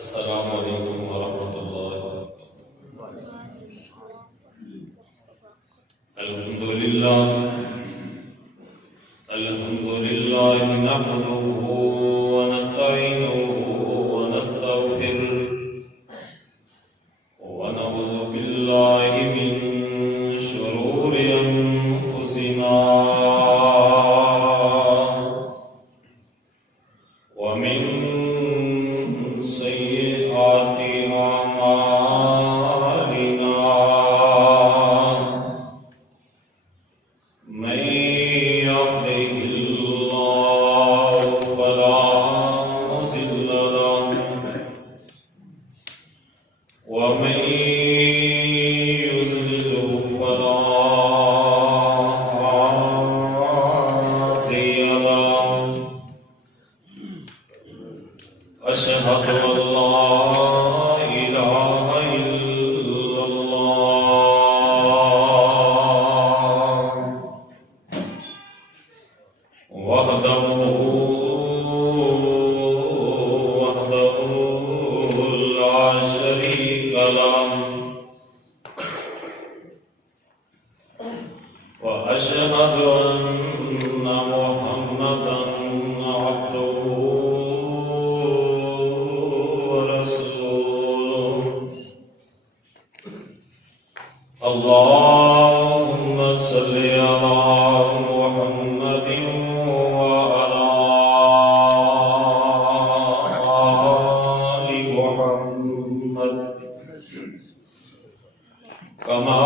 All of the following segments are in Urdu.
السلام علیکم ورحمۃ اللہ الحمد للہ نحمده ونستعینه ونستغفره ونعوذ باللہ من شرور انفسنا ومن سیئات اعمالنا من يهده الله فلا مضل له ومن يضلل فلا هادي له أشهد أن لا إله إلا الله وحده لا شريك له وأشهد أن محمدا عبده ورسوله اللهم صل على محمد وعلى آل محمد كما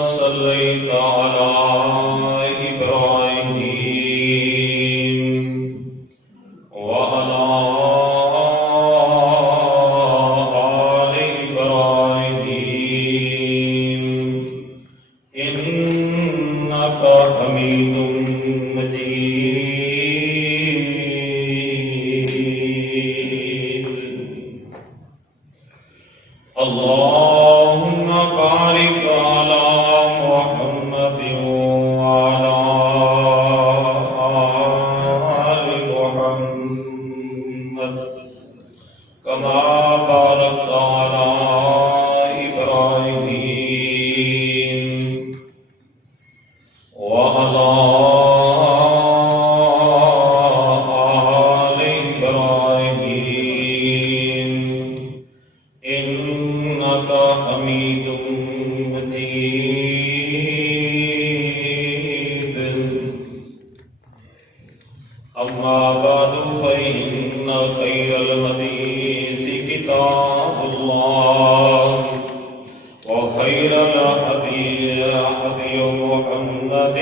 صليت على إبراهيم وعلى آل إبراهيم إنك حميد مجيد اللهم بارك على محمد وعلى آل محمد كما باركت على إبراهيم وعلى آل إبراهيم إنك حميد مجيد أما بعد فإن خير الحديث كتاب الله وخير الهدي هدي محمد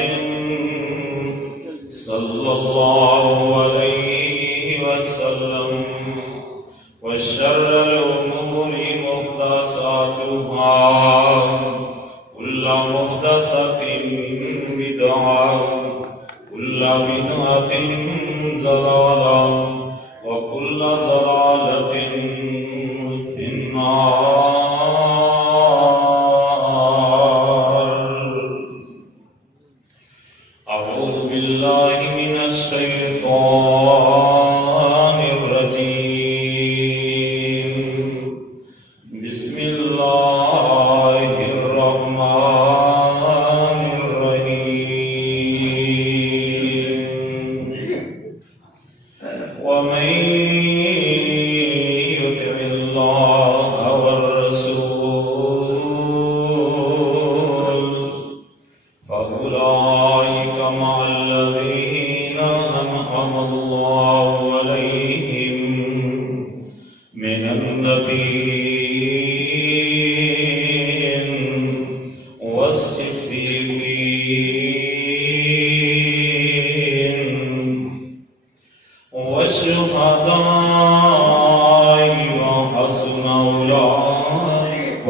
صلى الله عليه وسلم وشر الأمور محدثاتها كل محدثة بدعة كل بدعة ضلالة وكل ضلالة في النار أعوذ بالله من الشيطان الرجيم بسم الله الرحمن الرحيم ومن يطع الله والرسول فأولئك مع الذين أنعم الله عليهم من النبيين والصديقين والشهداء وحسن أولئك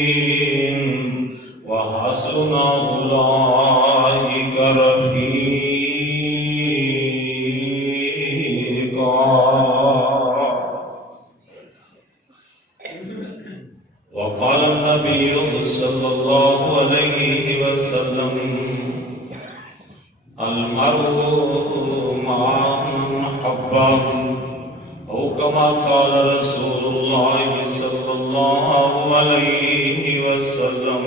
والصالحين وحسن أولئك رفيقا وقال النبي صلى الله عليه وسلم المرء مع من حب كما قال رسول الله صلى الله عليه وسلم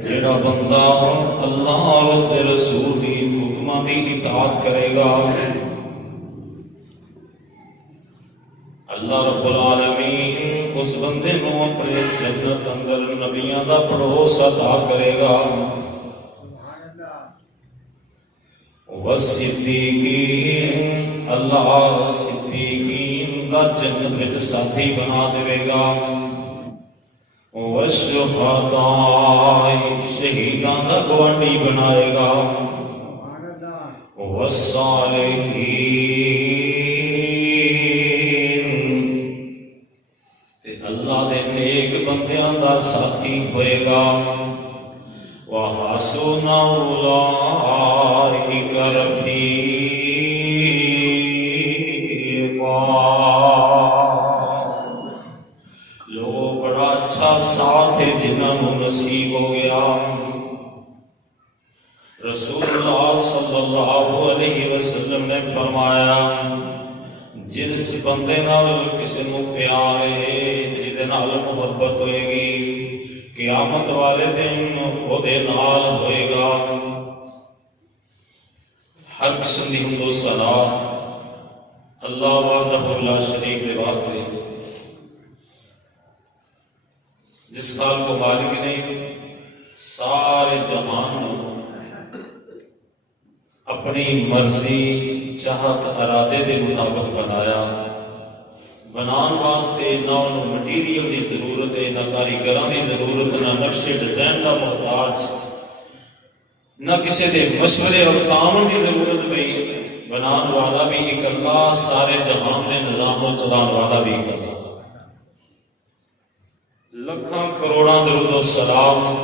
جڑا بندہ اللہ اور اس دے رسول کی حکماں دی اطاعت کرے گا اللہ رب العالمین اس بندے نو اپنے جنت اندر نبیاں دا پڑوس عطا کرے گا والصدیقین اللہ صدیقین دا جنت وچ ساتھی بنا دے گا والشہداء شہیداں دا گوانڈی بنائے گا والصالحین تے اللہ دے نیک بندیاں دا ساتھی ہوئے گا وَحَسُنَ أُولَئِكَ رَفِيقًا لوگوں بڑا اچھا ساتھ ہے جنہوں نے نصیب ہو گیا رسول اللہ صلی اللہ علیہ وسلم نے فرمایا جس بندے نال کسی نو پیار ہے جہدے نال محبت ہوئے گی قیامت والے دن وہ دے نال ہوئے گا ہر قسم دی حمد و ثنا اللہ وحدہ لا شریک دے واسطے جس خال کو مالک نے سارے جہان اپنی مرضی چاہت ارادے دے مطابق بنایا بنان واسطے نہ انہوں مٹیریل دی ضرورت ہے نہ کاریگراں دی ضرورت نہ نقشے ڈیزائن دا محتاج نہ کسی دے مشورے اور تعاون دی ضرورت پئی بنان والا بھی ایک اللہ سارے جہان دے نظام و چلان والا بھی ایک اللہ لکھاں کروڑاں درود و سلام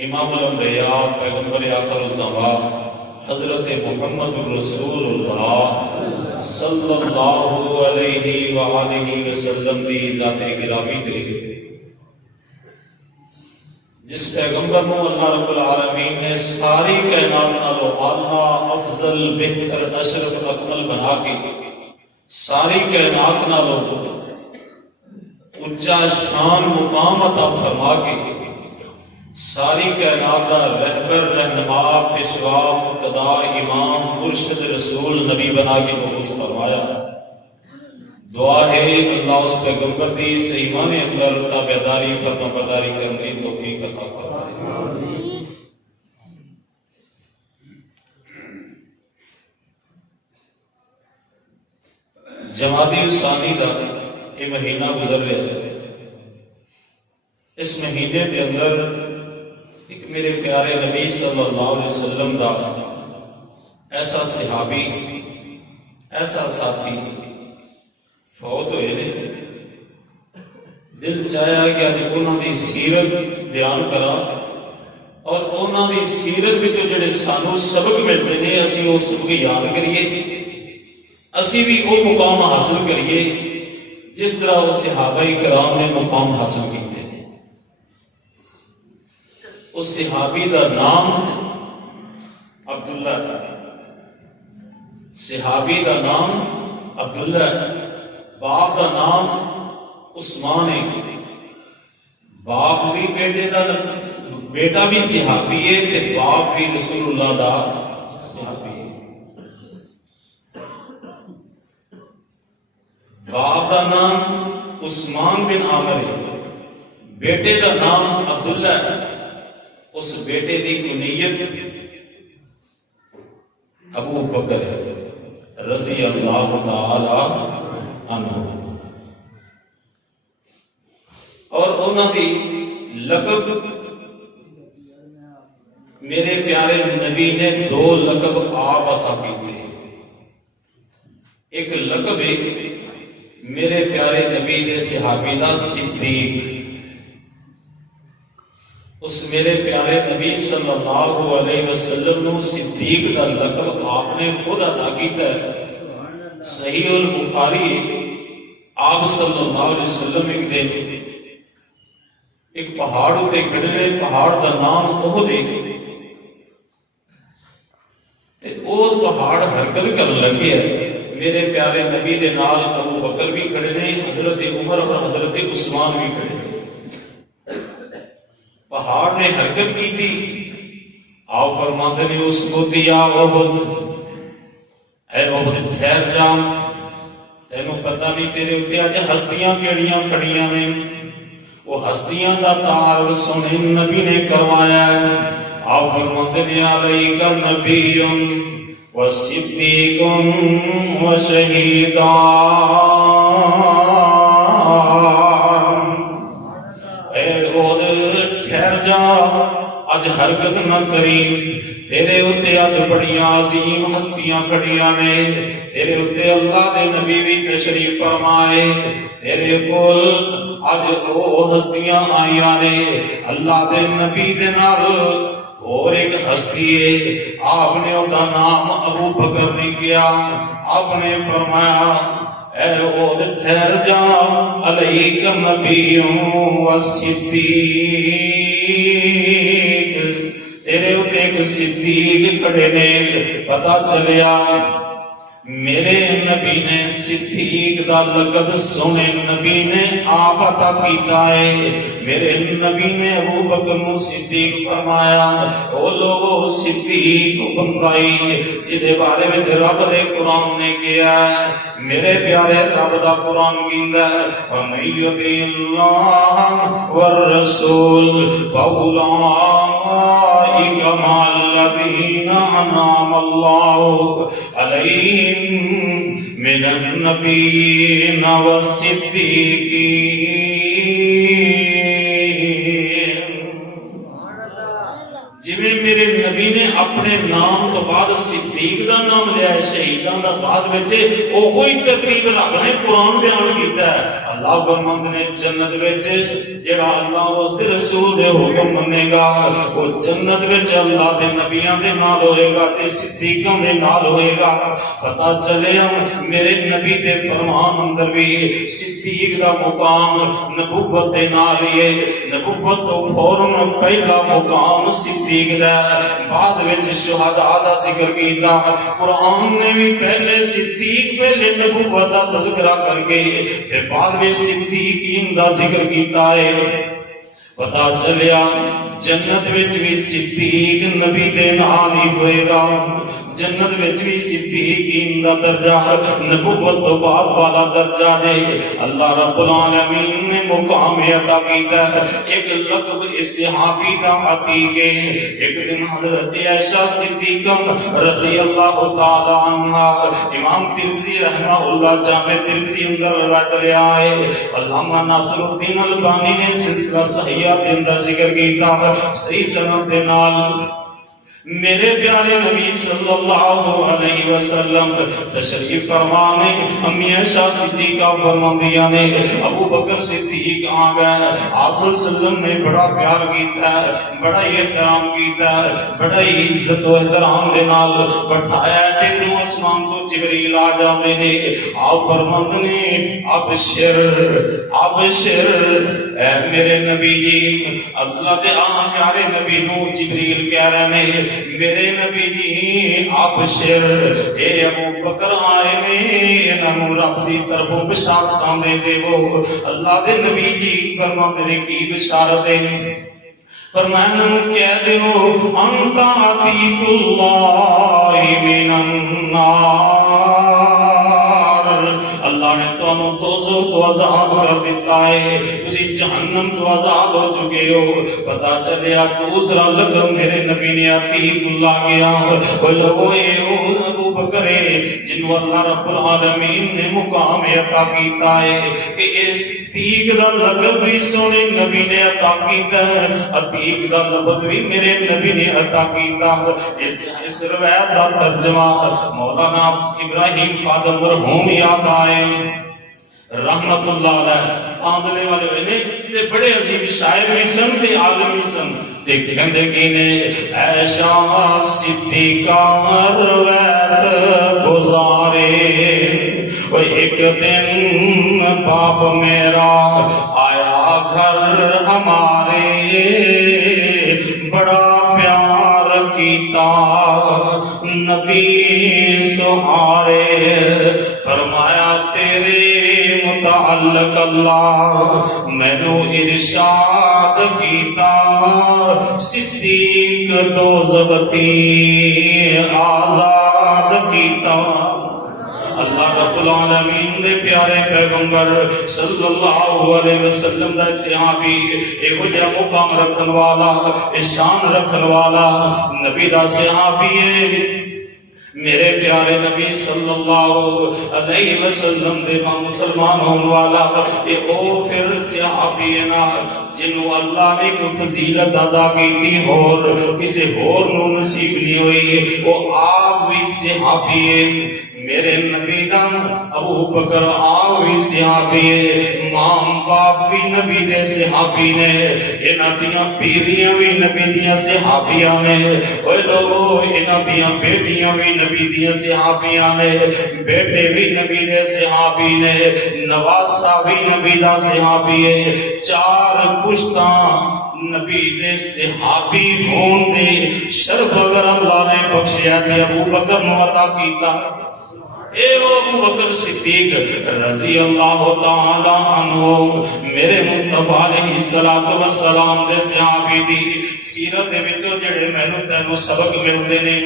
امام الانبیاء پیغمبر آخر الزمان حضرت محمد رسول اللہ صلی اللہ علیہ وآلہ وسلم دی ذات گرامی تے جس پیغمبر نو اللہ رب العالمین نے ساری کائنات نالو اعلیٰ افضل بہتر اشرف اکمل بنا کے ساری کائنات نالو اونچا شان مقام عطا فرما کے ساری کائنات دا رہبر رہنما پیشوا مقتدا امام مرشد رسول نبی بنا کے مبعوث فرمایا دعا ہے اللہ اس پیغمبر دی صحیح معنی اندر تابعداری فرما برداری کرنے کی توفیق عطا فرمائے جمادی ثانی دا یہ مہینہ گزر رہا ہے اس مہینے کے اندر ایک میرے پیارے نبی صلی اللہ علیہ وسلم دا ایسا صحابی ایسا ساتھی فوت ہوئے نے دل چاہیا کہ آج انہوں دی سیرت بیان کرا اور انہوں دی سیرت میں جو جڑے سانو سبق ملتے ہیں اسی وہ سبق یاد کریے اسی بھی وہ مقام حاصل کریے جس طرح وہ صحابہ کرام نے مقام حاصل کیتے ہیں اس صحابی دا نام عبداللہ صحابی دا نام عبداللہ باپ دا نام عثمان ہے باپ بھی بیٹا بھی صحابی ہے تے باپ بھی رسول اللہ دا صحابی ہے باپ دا نام عثمان بن عامر ہے بیٹے دا نام عبداللہ ہے اس بیٹے دی کنیت ابو بکر رضی اللہ تعالی عنہ اور انہوں دی لقب میرے پیارے نبی نے دو لقب آپ عطا کیتے ایک لقب ہے میرے پیارے نبی نے صحابی دا صدیق اس میرے پیارے نبی صلی اللہ علیہ وسلم نو صدیق دا لقب آپ نے خود عطا کیتا ہے صحیح البخاری آپ صلی اللہ علیہ وسلم ایک دن ایک پہاڑ تے کھڑے پہاڑ دا نام احد ہے پہاڑ حرکت کرن لگے ہے، میرے پیارے نبی دے نال ابو بکر بھی کھڑے نے، حضرت عمر اور حضرت عثمان بھی کھڑے نے۔ پہاڑ نے حرکت کی تھی، آپ فرماتے نے اس کو دیا احد، اے احد ٹھہر جا، تینوں پتہ نہیں تیرے اتنے اج ہستیاں کیڑیاں کھڑیاں نے۔ وہ ہستیاں دا تعارف سونے نبی نے کروایا ہے۔ آپ فرماتے نے علیک نبی و صدیق و شہیدان، اے احد ٹھہر جا، اج حرکت نہ کری، تیرے اتے اج بڑیاں عظیم ہستیاں کھڑیاں نے، تیرے اتے اللہ دے نبی بھی تشریف فرمائے، تیرے کول اج او ہستیاں آئیاں نے۔ اللہ دے نبی دے نال اور ایک ہستی ہے، آپ نے ادا نام ابو بکر نے کیا، آپ نے فرمایا اے احد ٹھہر جا، علیک نبی و صدیق، تیرے اتنے ایک صدیق کھڑے نے۔ پتا چلیا میرے نبی نے صدیق دا لقب سونے نبی نے آپ عطا کیتا ہے۔ میرے نبی نے ابو بکر نو صدیق فرمایا، او لوگو صدیق بندائی جدے بارے میں رب دے قرآن نے کیا ہے، میرے پیارے رب دا قرآن کیندا ہے وَمَن يُطِعِ اللَّهَ وَالرَّسُولَ فَأُولَٰئِكَ مَعَ الَّذِينَ أَنْعَمَ اللَّهُ عَلَيْهِمْ من النبیین والصدیقین۔ جویں میرے نبی نے اپنے نام تو بعد صدیق دا نام لیا ہے، شہیداں دا بعد وچ اوہی ترتیب رب نے قرآن بیان کیتا ہے۔ اللہ فرماندے نے جنت وچ جڑا اللہ اس دے رسول دے حکم منے گا، وہ جنت وچ اللہ دے نبیاں دے نال ہوئے گا تے صدیقاں دے نال ہوئے گا۔ پتہ چلیا میرے نبی دے فرمان اندر بھی صدیق دا مقام نبوت دے نال ہی ہے، نبوت تو فوراً پہلا مقام صدیق دا، بعد وچ شہداء دا ذکر کیتا۔ قرآن نے بھی پہلے صدیق پہلے نبوت دا تذکرہ کر کے پھر بعد میں صدیقین دا ذکر کیتا ہے۔ پتا چلیا جنت وچ بھی صدیق نبی دے نال ہی ہوئے گا، جنت وچ بھی صدیقین دا درجہ نبوت تو بعد والا درجہ دے اللہ رب العالمین نے مقام عطا کیتا ہے۔ ایک لقب اس صحابی دا عتیق ہے۔ ایک دن حضرت عائشہ صدیقہ رضی اللہ تعالی عنہا، امام ترمذی رحمہ اللہ جامع ترمذی اندر روایت لے آئے، علامہ ناصر الدین البانی نے سلسلہ صحیحہ کے اندر ذکر کیتا صحیح سند دے نال۔ میرے پیارے نبی صلی اللہ علیہ وسلم تشریف فرمانے، امی عائشہ صدیقہ فرماندیاں نے ابو بکر صدیق آ گئے، آپ صلی اللہ علیہ وسلم نے بڑا پیار کیتا ہے، بڑا احترام کیتا ہے، بڑا عزت و احترام دے نال بٹھایا ہے۔ تینوں آسمان تو جبریل آ جاندے نے، آپ فرماندے نے ابشر ابشر اے میرے نبی جی، اللہ دے پیارے نبی نو جبریل کہہ رہے نے میرے نبی جی ابشر، اے ابو بکر آئے نے انہوں رب دی طرفوں بشارتاں دے دیو۔ اللہ دے نبی جی فرماندے نے کی بشارت ہے؟ فرمایا کہہ دیو انت عتیق اللہ من النار، اللہ نے تمہیں دوزخ تو آزاد کر دیتا ہے، اسی جہنم تو آزاد ہو چکے ہو۔ پتا چلیا دوسرا لقب میرے نبی نے عتیق اللہ کیا، وہ لوگو ابو بکر جنہوں اللہ رب العالمین نے مقام عطا کیتا ہے کہ اس عتیق دا لقب بھی سونے نبی نے عطا کیتا ہے، عتیق دا لقب بھی میرے نبی نے عطا کیتا۔ اس روایت دا ترجمہ مولانا ابراہیم خادم مرحوم یاد آئے رحمت اللہ علیہ، آندلے والے ہوئے نے تے بڑے عظیم شاعر بھی سن تے عالم بھی سن تے کہندے کی نے عائشہ صدیقہ روایت گزارے، وہ ایک دن باپ میرا آیا گھر ہمارے، بڑا پیار کیتا نبی سہارے فرمایا تیرے متعلق اللہ مینو ارشاد کیتا صدیق دوزخ تھی آزاد کیتا اللہ رب العالمین دے پیارے پیغمبر صلی اللہ علیہ وسلم دا صحابی ایک جا مقام رکھن والا شان رکھن والا نبی دا صحابی ہے میرے پیارے نبی صلی اللہ علیہ وسلم دے مسلمان ہون والا یہ او پھر صحابی ہے نا جنہوں اللہ نے کوئی فضیلت ادا کی تھی اور کسی اور نو نصیب نہیں ہوئی وہ آپ بھی صحابی ہے میرے نبی دا ابو بکر آوی صحابی ہے مام باپ بھی نبی دے صحابی نے انہ دیاں بیویاں بھی نبی دیاں صحابیاں نے اوہ لوگو انہ دیاں بیٹیاں بھی نبی دیاں صحابیاں نے بیٹے بھی نبی دے صحابی نے نواسا بھی نبی دا صحابی ہے چار پشتاں نبی دے صحابی ہون دے شرف اگر اللہ نے بخشیا تھے ابو بکر نواتا کیتا اے ابو بکر صدیق رضی اللہ تعالی عنہ میرے مصطفیٰ علیہ السلام دے صحابی دی سیرت دے وچوں جڑے مینوں تینوں سبق ملدے نے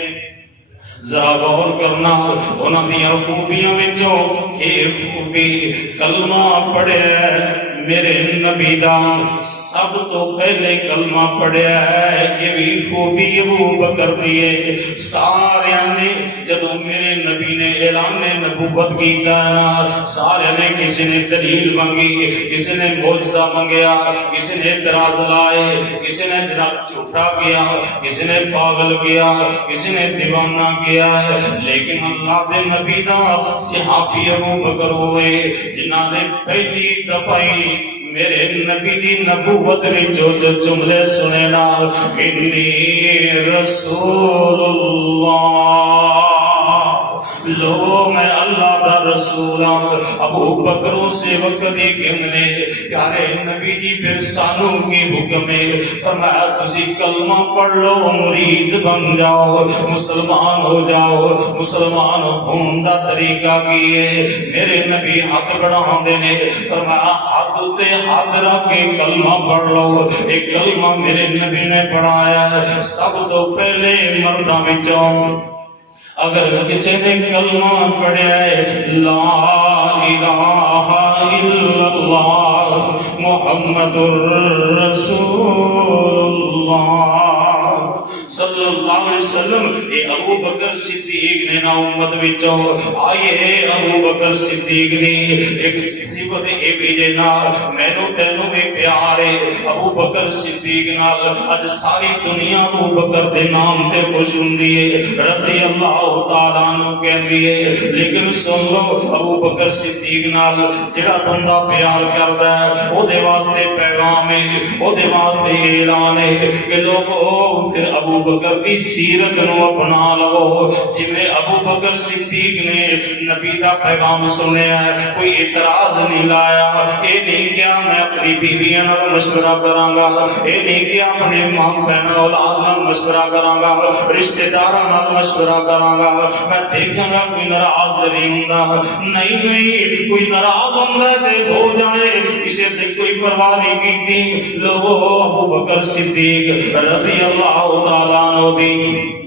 ذرا غور کرنا انہاں دیاں خوبیاں وچوں ایک خوبی کلمہ پڑھیا میرے نبی دا سب تو پہلے کلمہ پڑھیا ہے یہ بھی خوبی ابو بکر دیئے سارے نے جدو میرے نبی نے اعلان نبوت کیتا ہے سارے نے کسی نے دلیل مانگی کسی نے معجزہ مانگیا کسی نے اعتراض لائے کسی نے جناب جھوٹا کیا کسی نے پاگل کیا کسی نے دیوانہ کیا ہے لیکن اللہ دے نبی دا صحابی ابو بکر ہوئے جنہاں نے پہلی دفعی میرے نبی دی نبوت میں جو جملے سنے نا انی رسول اللہ لوگوں میں اللہ دا رسول ہوں ابو بکروں سے وقت دی کہنے پیارے نبی جی پھر سانوں کی حکم ہے فرمایا تسی کلمہ پڑھ لو مرید بن جاؤ مسلمان ہو جاؤ مسلمان ہون دا طریقہ کیے میرے نبی ہاتھ بڑھان دینے فرمایا ہاتھ تے ہاتھ رکھ کے کلمہ پڑھ لو ایک کلمہ میرے نبی نے پڑھایا ہے سب تو پہلے مردہ وچوں اگر کسی نے کلمہ پڑھا ہے لا الہ الا اللہ محمد الرسول اللہ صلی اللہ علیہ وسلم اے ابو بکر صدیق نے نا امت وچوں آئیے ابو بکر صدیق نے ایک صفت اے بھیجے نا مینوں تینوں بھی پیار ہے ابو بکر صدیق نال اج ساری دنیا ابو بکر دے نام تے خوش ہوندی ہے رضی اللہ تعالیٰ عنہ کہندی ہے لیکن سن لو ابو بکر صدیق نال جڑا بندہ پیار کردا ہے او دے واسطے پیغام ہے او دے واسطے اعلان ہے کہ لوگو پھر ابو بکر کی سیرت نو اپنا لو جویں ابو بکر صدیق نے نبی دا پیغام سنیا ہے کوئی اعتراض نہیں لایا اے نہیں کیا میں اپنی بیویاں نال مشورہ کراں گا اے نہیں کیا اپنے ماں بہن اولاد نال مشورہ کراں گا رشتہ داراں نال مشورہ کراں گا میں دیکھاں گا کوئی ناراض نہیں ہوندا نہیں کوئی ناراض ہوندا تے ہو جائے اسے سے کوئی پرواہ نہیں کیتی لوگو ابو بکر صدیق رضی اللہ تعالیٰ عنہ دی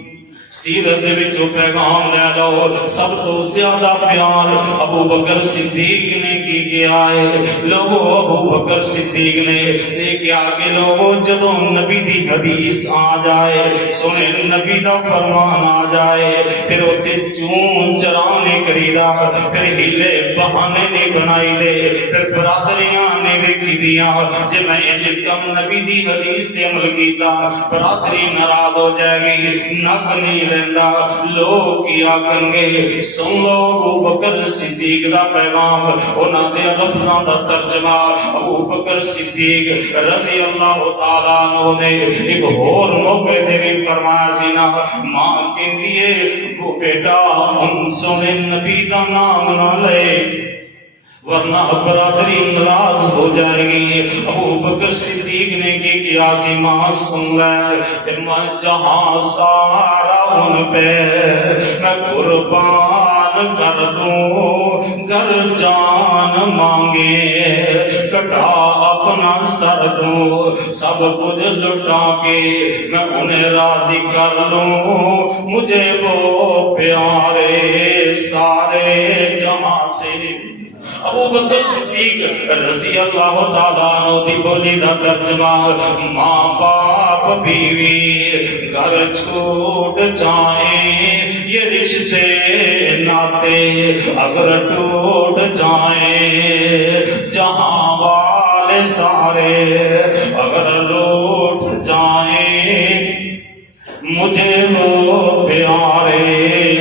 سیرت دے وچوں پیغام لے لو سب تو زیادہ پیار ابو بکر صدیق نے کی کیا ہے لوگو ابو بکر صدیق نے دیکھا کہ لوگو جدوں نبی دی حدیث آ جائے سنے نبی دا فرمان آ جائے پھر اوتے چون چرا نہیں کریدا پھر ہیلے بہانے نہیں بنائی دے پھر برادریاں نے ویکھی دیاں جے میں انج کم نبی دی حدیث تے عمل کیتا برادری ناراض ہو جائے گی نک نہیں رہندا لوگ کیا کرنگے سن لو ابو بکر صدیق دا پیغام انہاں دے لفظاں دا ترجمہ ابو بکر صدیق رضی اللہ تعالیٰ عنہ نے ایک اور موقع دے بھی فرمایا سی نا ماں کہندی ہے وہ بیٹا ہم سنے نبی دا نام نہ لے ورنہ برادری ناراض ہو جائے گی۔ ابو بکر صدیق نے کی کیا ماں سن لے، میں جہاں سارا ان پہ میں قربان کر دوں، گر جان مانگے کٹا اپنا سر دوں، سب کچھ لٹا کے میں انہیں راضی کر لوں، مجھے وہ پیارے سارے جہاں سے۔ ابو بکر صدیق رضی اللہ تعالیٰ عنہ دی بولی دا ترجمہ، ماں باپ بیوی گھر چھوٹ جائیں، یہ رشتے ناتے اگر ٹوٹ جائیں، جہاں والے سارے اگر لوٹ جائیں، مجھے وہ پیارے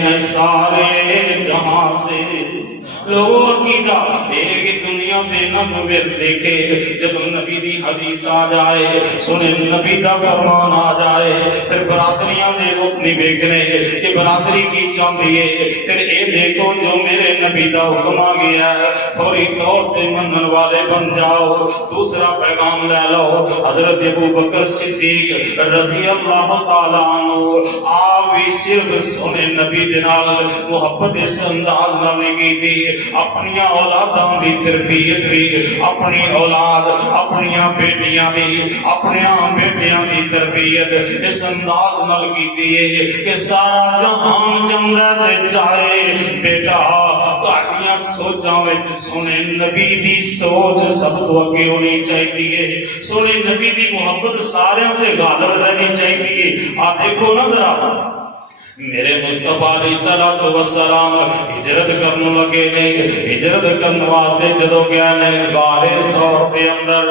ہیں سارے جہاں سے۔ لوگوں عقیدہ ایک دنیا دے نبی دیکھے، جب نبی دی حدیث آ جائے، سنے نبی دا فرمان آ جائے، پھر برادریاں دے رخ نہیں دیکھنے کہ برادری کی چاہتی ہے، پھر اے دیکھو جو میرے نبی دا حکم آ گیا ہے فوری طور تے منن والے بن جاؤ۔ دوسرا پیغام لے لو، حضرت ابو بکر صدیق رضی اللہ تعالیٰ عنہ آپ بھی صرف سنے نبی دے نال محبت اس انداز نہ کی تھی، اپنی اولاداں دی تربیت بھی، اپنی اولاد اپنیاں بیٹیاں دی، اپنیاں بیٹیاں دی تربیت اس انداز نال کیتی ہے کہ سارا جہان جاندا تے چاہے بیٹا تہاڈیاں سوچاں وچ سونے نبی دی سوچ سب تو اگے ہونی چاہیے، سونے نبی دی محبت سارے تے غالب رہنی چاہیے۔ آ دیکھو نا ذرا میرے مصطفیٰ علیہ الصلوۃ والسلام ہجرت کرنے لگے نے، ہجرت کرنے واسطے جدوں گئے نے غار ثور دے اندر،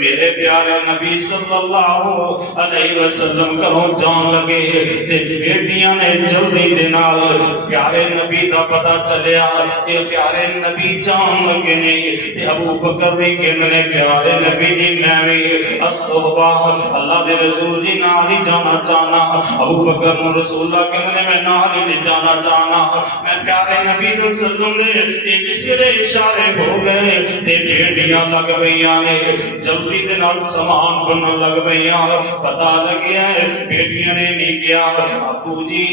میرے پیارے نبی صلی اللہ علیہ وسلم گھروں جان لگے تے بیٹیاں نے جلدی دے نال پیارے نبی دا پتہ چلیا کہ پیارے نبی جان لگے نے، تے ابو بکر بھی کہندے نے پیارے نبی جی میں بھی استغفار اللہ دے رسول جی نال ہی جانا چاہنا۔ ابو بکر نو رسول اللہ میں نال ہی نہیں جانا چاہنا، میں پیارے نبی صلی اللہ علیہ وسلم نے ایک دوسرے اشارے ہو گئے تے بھیڑیاں لگ گئیاں نے، جلدی دے نال سامان بنن لگ گئیاں، پتہ لگیا ہے بیٹیاں نے نہیں کیا ابو جی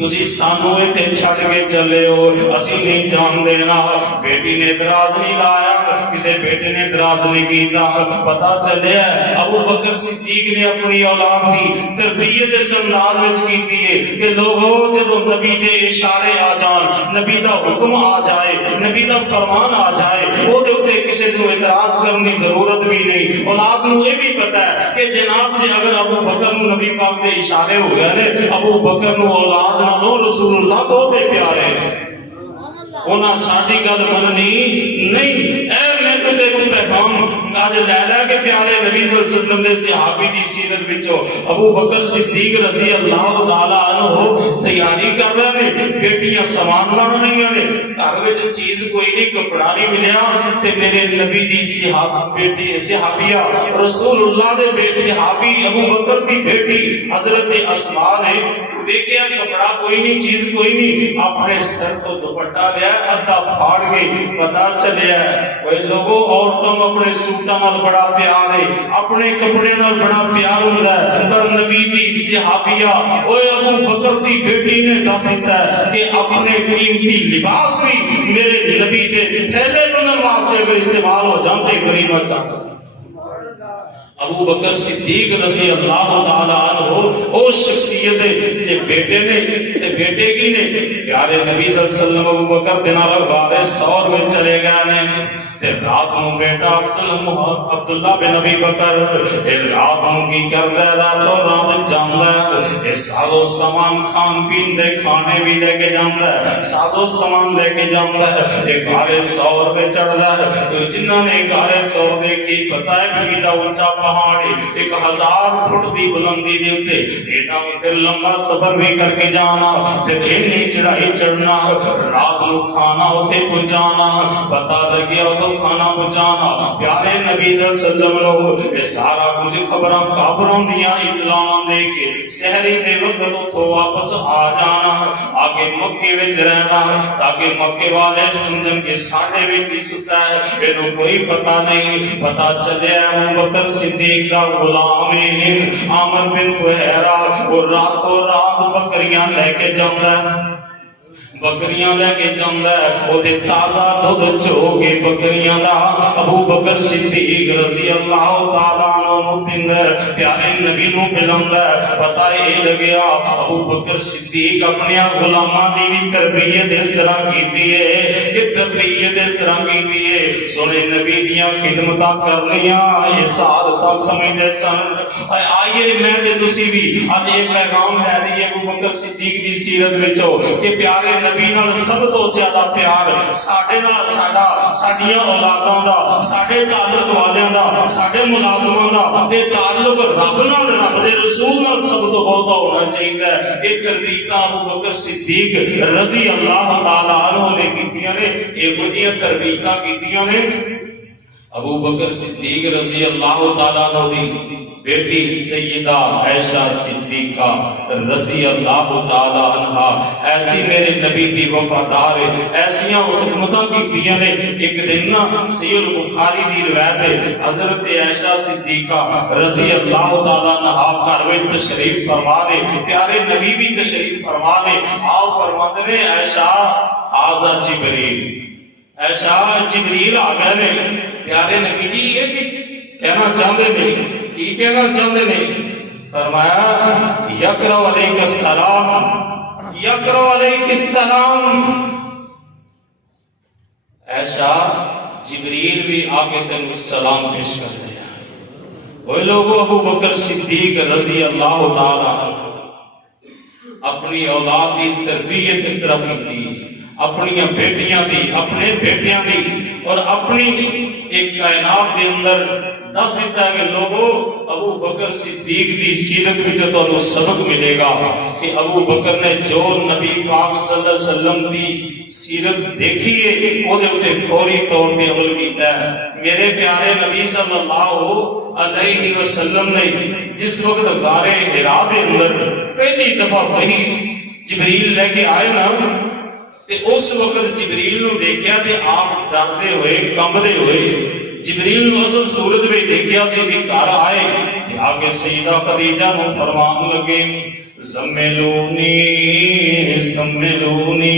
تسی سانو ایتھے چھڈ کے چلے ہو، اسی نہیں جان دینا۔ بیٹی نے اعتراض نہیں لایا، کسی بیٹے نے اعتراض نہیں کیتا، پتہ چلیا ابو بکر صدیق نے اپنی اولاد دی تربیت اس انداز وچ کیتی ہے کہ لوگوں جدو نبی دے اشارے آ جان، نبی دا حکم آ جائے، نبی دا فرمان آ جائے، وہ دے اوتے کسی کو اعتراض کرنے کی ضرورت بھی نہیں۔ اولاد نو یہ بھی پتہ ہے کہ جناب جی اگر ابو بکر نو نبی پاک دے اشارے ہو گئے نے، ابو بکر نو اولاد نالوں رسول اللہ بہت پیارے ہیں، انہاں ساڈی گل مننی نہیں۔ اے میں تے تینوں پیغام اج لے لے کے پیارے نبی صلی اللہ علیہ وسلم دے صحابی دی سیرت وچوں ابو بکر صدیق رضی اللہ تعالی عنہ تیاری کر رہے نے، بیٹیاں سامان لان رہیاں نے، گھر وچ چیز کوئی نہیں، کپڑا نہیں ملیا تے میرے نبی دی صحابی بیٹی صحابیہ رسول اللہ دے بے صحابی ابو بکر دی بیٹی حضرت اسماء نے دیکھیا کپڑا کوئی نہیں، چیز کوئی نہیں، اپنے سر تو دوپٹہ لیا ادھا پھاڑ گئی، پتہ چلیا وہ لوگوں عورتوں اپنے سوٹاں نال بڑا پیار ہے، اپنے کپڑے نال بڑا پیار ہوندا ہے، پر نبی دی صحابیہ اوے ابو بکر دی بیٹی نے دس دتا ہے کہ اپنے قیمتی لباس بھی میرے نبی دے تھیلے بنن واسطے اگر استعمال ہو جاندے کریمہ چاہتا۔ ابو بکر صدیق رضی اللہ تعالی عنہ او شخصیت ہے بیٹے نے بیٹے کی نے پیارے نبی صلی اللہ علیہ وسلم ابو بکر دے نال غار ثور میں چلے گئے نے تے رات نو بیٹا عبداللہ بن ابی بکر رات نو کی کردا ہے، راتوں رات جاندا ہے، اے سارو سامان کھان پین دے کھانے بھی لے کے جاندا ہے، سارو سامان لے کے جاندا ہے، اے غار ثور پہ چڑھدا ہے۔ جنہاں نے غار ثور دیکھی پتہ ہے کہ ایڈا اونچا پہاڑ 1000 فٹ دی بلندی دے اوتے ایڈا پھر لمبا سفر بھی کر کے جانا، پھر اینی چڑھائی چڑھنا، رات نو کھانا اوتے پہنچانا، پتہ لگیا تو کھانا پہنچانا، پیارے نبی صلی اللہ علیہ وسلم یہ سارا کچھ خبراں کافراں دیاں اطلاعاں دے کے سحری دے وقت اتھوں واپس آ جانا آگے مکے وچ رہنا تاکہ مکے والے سمجھن کے ساڈے وچ ہی ستا ہے اینو کوئی پتہ نہیں پتہ چلیا ابو بکر صدیق دا غلام عامر بن فہیرہ اور راتوں رات بکریاں لے کے جاندا ہے بکریاں لے کے جاندا ہے او تے تازہ دودھ چو کے بکریاں دا ابو بکر صدیق رضی اللہ تعالی عنہ متندر پیارے نبی نو پلاندا ہے پتہ اے لگیا ابو بکر صدیق اپنے غلاماں دی بھی تربیت اس طرح کیتی ہے کہ تربیت اس طرح کیتی ہے سونے نبی دیاں خدمتاں کرنیاں یہ سعادتاں سمجھدے سن آئیے میں تے تسی بھی اج یہ پیغام لے دیے ابو بکر صدیق دی سیرت وچوں کہ پیارے نبی نال سب تو زیادہ پیار ساڈے نال ساڈیاں اولاداں دا ساڈے تعلق والیاں دا ساڈے ملازماں دا اے تعلق رب نال رب دے رسول نال سب تو بہت ہونا چاہیے اے تربیت ابو بکر صدیق رضی اللہ تعالی عنہ نے کیتیاں نے ایہو جیاں تربیتاں کیتیاں نے ابو بکر صدیق رضی اللہ تعالی عنہ دی بیٹی سیدہ عائشہ صدیقہ رضی اللہ تعالی عنہا ایسی میرے نبی دی وفادار ہے ایسیاں خدمتاں کیتیاں نے ایک دن نا صحیح البخاری دی روایت ہے حضرت عائشہ صدیقہ رضی اللہ تعالی عنہا گھر وچ تشریف فرما دے پیارے نبی بھی تشریف فرما دے آؤ فرماتے نے عائشہ آزا جبریل عائشہ جبریل آ گئے نے پیارے نبی جی یہ کہنا چاہتے نہیں کی کہنا چاہتے نہیں فرمایا یقرأ علیک السلام یقرأ علیک السلام عائشہ جبریل بھی آگے تینوں سلام پیش کر دیا وہ لوگوں ابو بکر صدیق رضی اللہ تعالی اپنی اولاد کی تربیت اس طرح کی اپنی بیٹیاں دی اپنے بیٹیاں دی اور اپنی ایک کائنات کے اندر دس دیتا ہے کہ لوگوں ابو بکر صدیق دی سیرت میں جو تو سبق ملے گا کہ ابو بکر نے جو نبی پاک صلی اللہ علیہ وسلم دی سیرت دیکھی ہے وہ دے اٹھے فوری طور پہ عمل کیتا ہے میرے پیارے نبی صلی اللہ علیہ وسلم نے جس وقت غار حرا دے اندر پہلی دفعہ وحی جبریل لے کے آئے نا تے اس وقت جبریل نو دیکھیا تے آپ ڈردے ہوئے کمبدے ہوئے جبریل نو اصل صورت میں دیکھیا سی کہ گھر آئے تے آگے سیدہ خدیجہ نو فرمان لگے زملونی زملونی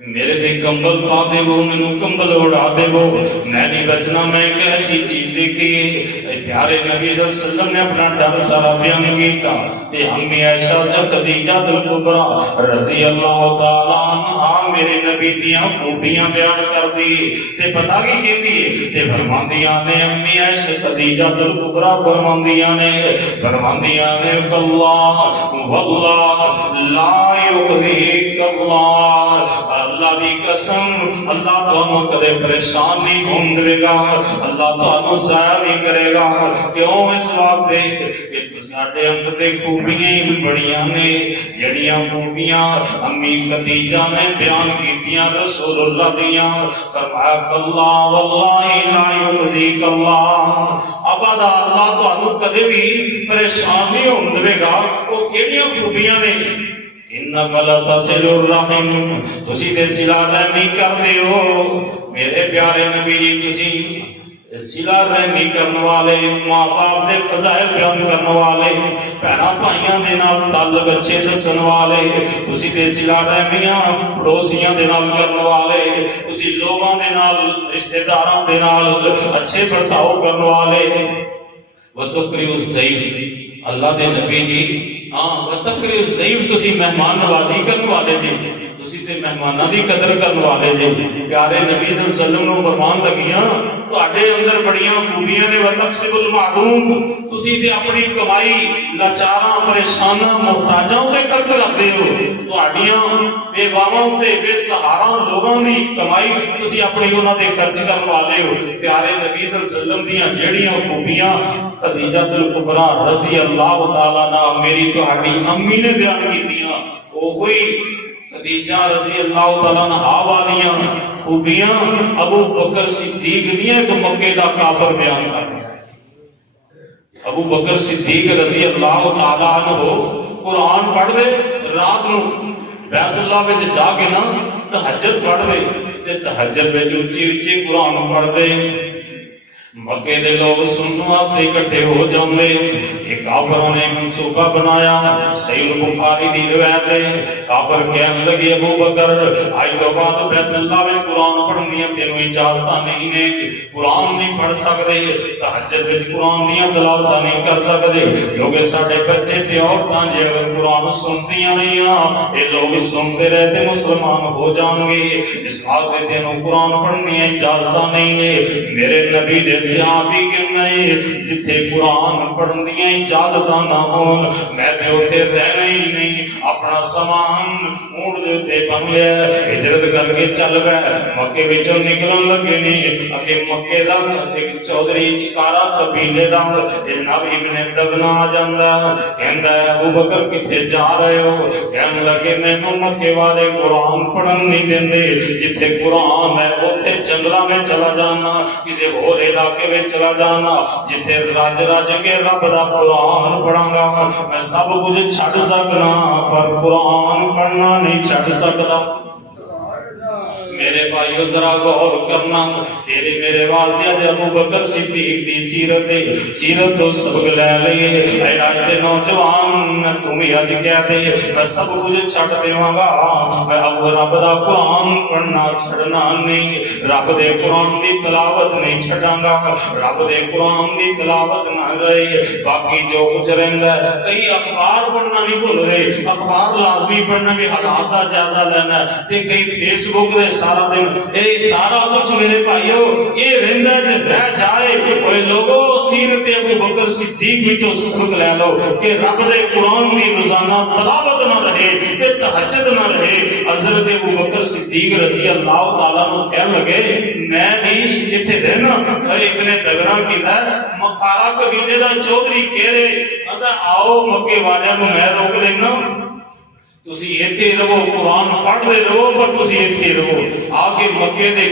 میرے دے کمبل پا دے وہ میں کمبل اڑا دے وہ میں نہیں بچنا میں ایک ایسی چیز دیکھی پیارے نبی صلی اللہ علیہ وسلم نے اپنا ڈر سارا بیان کیتا تے امی عائشہ سے خدیجہ الکبریٰ رضی اللہ تعالیٰ عنہا میرے نبی دیاں خوبیاں بیان کر دی تے پتہ کی کہتی ہے تے فرماندیاں نے امی عائشہ خدیجہ الکبریٰ فرماندیاں نے اللہ واللہ لا یخزیک اللہ اللہ دی قسم اللہ تانوں کدے پریشان نہیں ہون دے گا اللہ تانوں ضائع نہیں کرے گا کیوں اس واسطے کہ ساڈے اندر تے خوبیاں بڑیاں نے جڑیاں خوبیاں امی خدیجہ نے بیان کیتیاں رسول اللہ دیاں فرمایا اللہ واللہ لا یخزیک اللہ ابدا اللہ تانوں کدے بھی پریشان نہیں ہون دے گا وہ کیڑیاں خوبیاں نے انک لتصل الرحم تسی تے صلہ رحمی کردے ہو میرے پیارے نبی جی تسی صلہ رحمی کرنے والے ماں باپ دے فضائل بیان کرنے والے بہناں بھائیاں دے نال تعلق اچھے دسن والے تسی تے صلہ رحمیاں پڑوسیاں دے نال کرنے والے تسی لوگاں دے نال رشتہ داراں دے نال اچھے برتاؤ کرنے والے وتقریء الضیف اللہ دے نبی جی وتقریء الضیف تسی مہمان نوازی کرنے والے جی تسی تے مہماناں دی قدر کرنے والے جی پیارے نبی صلی اللہ علیہ وسلم نو فرمان لگیاں تواڈے اندر بڑیاں خوبیاں نے وتقسب المعدوم تسی تے اپنی کمائی لاچاراں پریشاناں محتاجاں تے خرچ کرتے ہو تواڈیاں بیواواں تے بے سہارا لوگاں دی کمائی تسی اپنی انہاں تے خرچ کرنے والے ہو پیارے نبی صلی اللہ علیہ وسلم دیاں جڑیاں خوبیاں خدیجہ الکبریٰ رضی اللہ تعالیٰ عنہ میری تہاڈی امی نے بیان کیتیاں او کوئی خدیجہ رضی اللہ تعالیٰ عنہ والیاں خوبیاں ابو بکر صدیق دیاں کو مکے دا کافر بیان کر رہا ہے ابو بکر صدیق رضی اللہ تعالیٰ عنہ قرآن پڑھ دے رات نو بیت اللہ وچ جا کے نا تہجد پڑھ دے تے تہجد وچ اونچی اونچی قرآن پڑھ دے مکے دے لوگ سننے واسطے اکٹھے ہو جاندے یہ کافروں نے منصوبہ بنایا صحیح بخاری دی روایت ہے کافر کہنے لگے ابو بکر آج تو بعد بیت اللہ میں قرآن پڑھنی تینوں اجازت نہیں ہے قرآن نہیں پڑھ سکتے تہجد وچ قرآن دی تلاوت نہیں کر سکتے کیونکہ ساڈے بچے تے عورتاں جے اگر قرآن سنتیاں نہیں یہ لوگ سنتے رہتے مسلمان ہو جان گے اس واسطے تینوں قرآن پڑھنی اجازت نہیں ہے میرے نبی دے صحابی کے نہیں جتھے قرآن پڑھن دیاں اجازت نہ ہون میں تے اوتھے رہنا ہی نہیں اپنا سامان اونٹ دے تے بن لیا ہجرت کر کے چل گئے مکے وچوں نکلن لگے نہیں اگے مکے دا ایک چودھری کارا قبیلے دا جناب ابن دغنا آ جاندا کہندا ہے ابو بکر کتے جا رہے ہو کہنے لگے مینوں مکے والے قرآن پڑھن نہیں دیندے جتھے قرآن ہے اوتھے جنگلاں میں چلا جانا کسی ہور علاقے میں چلا جانا جتھے راج راج کے رب دا قرآن پڑھاں گا میں سب کچھ چھڈ سکنا پر قرآن پڑھنا نہیں چھڈ سکتا میرے بھائیو ذرا غور کرنا تیرے میرے واسطے جب ابو بکر صدیق دی سیرت تو سبق لے لئے اے اج دے نوجوان تم ہی اج کہہ دے میں سب کچھ چھڈ دیواں گا میں اب رب دا قرآن پڑھنا چھڈنا نہیں رب دے قرآن دی تلاوت نہیں چھڈاں گا رب دے قرآن دی تلاوت نہ رہے باقی جو کچھ رہندا ہے کئی اخبار پڑھنا نہیں بھول رہے اخبار لازمی پڑھنا بھی حالات دا جائزہ لینا تے کئی فیس بک دے سارا دن اے سارا کچھ میرے بھائیو یہ رہندا ہے رہ جائے اوے لوگو سیرت ابو بکر صدیق وچوں سبق لے لو کہ رب دے قرآن دی روزانہ تلاوت نہ رہے تے تہجد نہ رہے حضرت ابو بکر صدیق رضی اللہ تعالیٰ عنہ کہنے لگے میں نہیں ایتھے رہنا اے ابن دغنا کیتا مکارا قبیلے دا چودھری کہہ رہے کہندا آؤ مکے والےاں نوں میں روک لینا تسی ایتھے رہو قرآن پڑھ دے رہو پر تسی ایتھے رہو آ کے مکے دے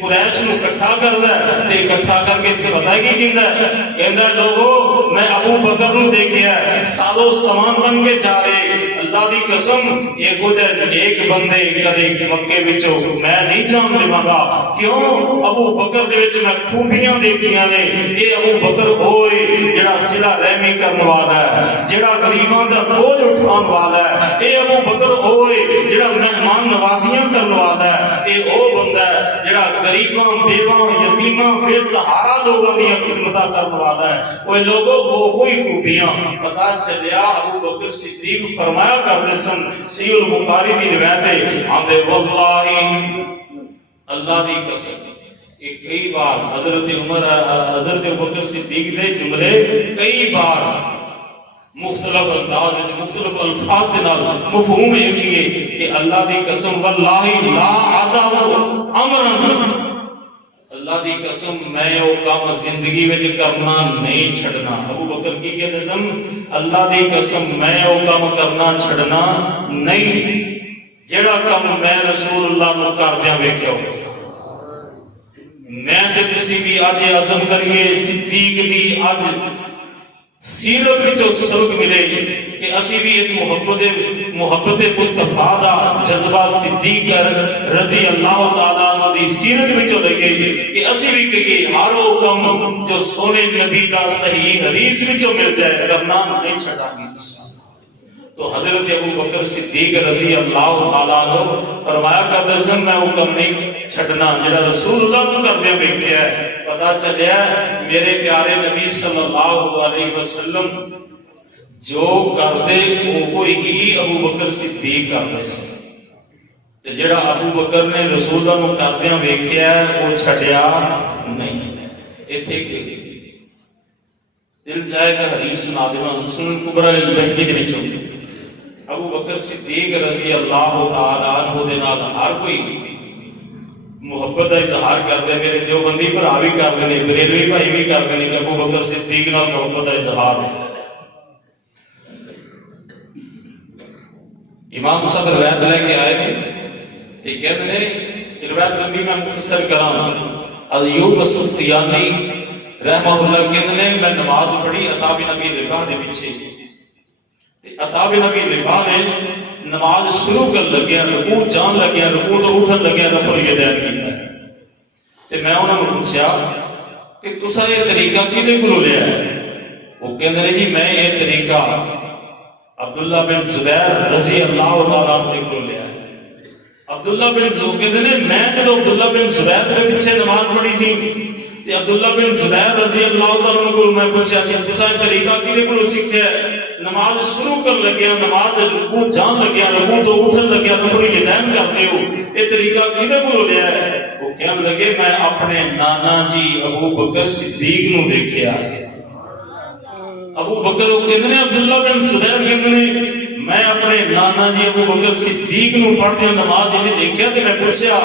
قریش نو اکٹھا کردا ہے تے اکٹھا کر کے پتہ کی کہندا ہے کہندا لوگو میں ابو بکر نو دیکھیا سالو سامان بن کے جا رہے اللہ دی قسم یہ کچھ ایک بندے کدے مکے وچوں میں نہیں جان دیواں گا کیوں ابو بکر دے وچ میں خوبیاں دیکھیاں نے اے ابو بکر ہوئے جڑا صلہ رحمی کرن والا ہے جڑا غریباں دا بوجھ اٹھان والا ہے اے ابو بکر ہوئے جڑا مہمان نوازیاں کرن والا ہے اے او بندہ ہے جڑا غریباں بیواں یتیماں بے سہارا لوگاں دی خدمت کرن والا ہے اوے لوگوں وہی خوبیاں پتہ چلیا ابو بکر صدیق فرمایا کرتے سن صحیح البخاری دی روایت ہے آندے واللہ اللہ دی قسم کہ کئی بار حضرت عمر حضرت ابوبکر صدیق دے جملے کئی بار مختلف انداز وچ مختلف الفاظ دے نال مفہوم یہ کیے کہ اللہ دی قسم واللہ لا عدا امرا اللہ دی قسم میں وہ کام زندگی وچ کرنا نہیں چھڑنا ابو بکر کی کہتے سن اللہ دی قسم میں وہ کام کرنا چھڑنا نہیں جڑا کام میں رسول اللہ نو کردیاں ویکھیا میں تے کسی بھی اج عزم کریے صدیق دی اج سیرت وچوں سبق ملے کہ اسی بھی ایک محبت مصطفیٰ دا جذبہ صدیق رضی اللہ تعالیٰ عنہ دی سیرت وچوں لگے کہ اسی بھی کہیے ہر وہ کم جو سونے نبی دا صحیح حدیث وچوں مل جائے کرنا نہیں چھٹا گے تو حضرت ابو بکر صدیق رضی اللہ تعالیٰ عنہ فرمایا کرتے سن میں حکم نہیں چھڑنا جڑا رسول اللہ کو کردے ویکھیا ہے پتہ چلیا میرے پیارے نبی صلی اللہ علیہ وسلم جو کردے وہی ہی ابو بکر صدیق کردے سن تے جڑا ابو بکر نے رسول اللہ کو کردے ویکھیا ہے وہ چھڈیا نہیں ایتھے دل چاہے کہ حدیث سنا دیواں سنن کبری البیہقی دے وچوں ابو بکر صدیق رضی اللہ تعالیٰ عنہ دے نال ہر کوئی محبت کا اظہار کرتے میرے دیوبندی بھرا بھی کرتے ہیں بریلوی بھائی بھی کرتے ہیں کہ ابو بکر صدیق نال محبت کا اظہار ہے امام صاحب روایت لے کے آئے تھے کہ کہتے ہیں روایت لمبی میں مختصر کراں ایوب السختیانی رحمہ اللہ کہتے ہیں میں نماز پڑھی عطا بن ابی رباح دے پیچھے عطا بن ابی رباح نے نماز شروع کر لگیا رکوع جان لگیا رکوع تو اٹھن لگیا رفع الیدین کیتا ہے تے میں انہاں نوں پوچھیا کہ تساں یہ طریقہ کدے کولوں لیا ہے؟ وہ کہندے نے جی میں یہ طریقہ عبداللہ بن زبیر رضی اللہ تعالیٰ عنہ کولوں لیا ہے۔ عبداللہ بن زبیر کہندے نے میں جدوں عبداللہ بن زبیر دے پیچھے نماز پڑھی سی تے عبداللہ بن زبیر رضی اللہ تعالیٰ عنہ کو میں پوچھا کہ تساں یہ طریقہ کدے کولوں سیکھیا ہے؟ نماز شروع کر لگیا نماز رکوع جان لگیا رکوع تو اٹھن لگیا رفع الیدین کرتے ہو یہ طریقہ کدے کولوں لیا ہے؟ وہ کہنے لگے میں اپنے نانا جی ابو بکر صدیق نو دیکھیا ہے۔ ابو بکر وہ کہندے نے عبداللہ بن زبیر کہندے نے میں اپنے نانا جی ابو بکر صدیق نو پڑھدے نماز جے دیکھیا تے میں پوچھیا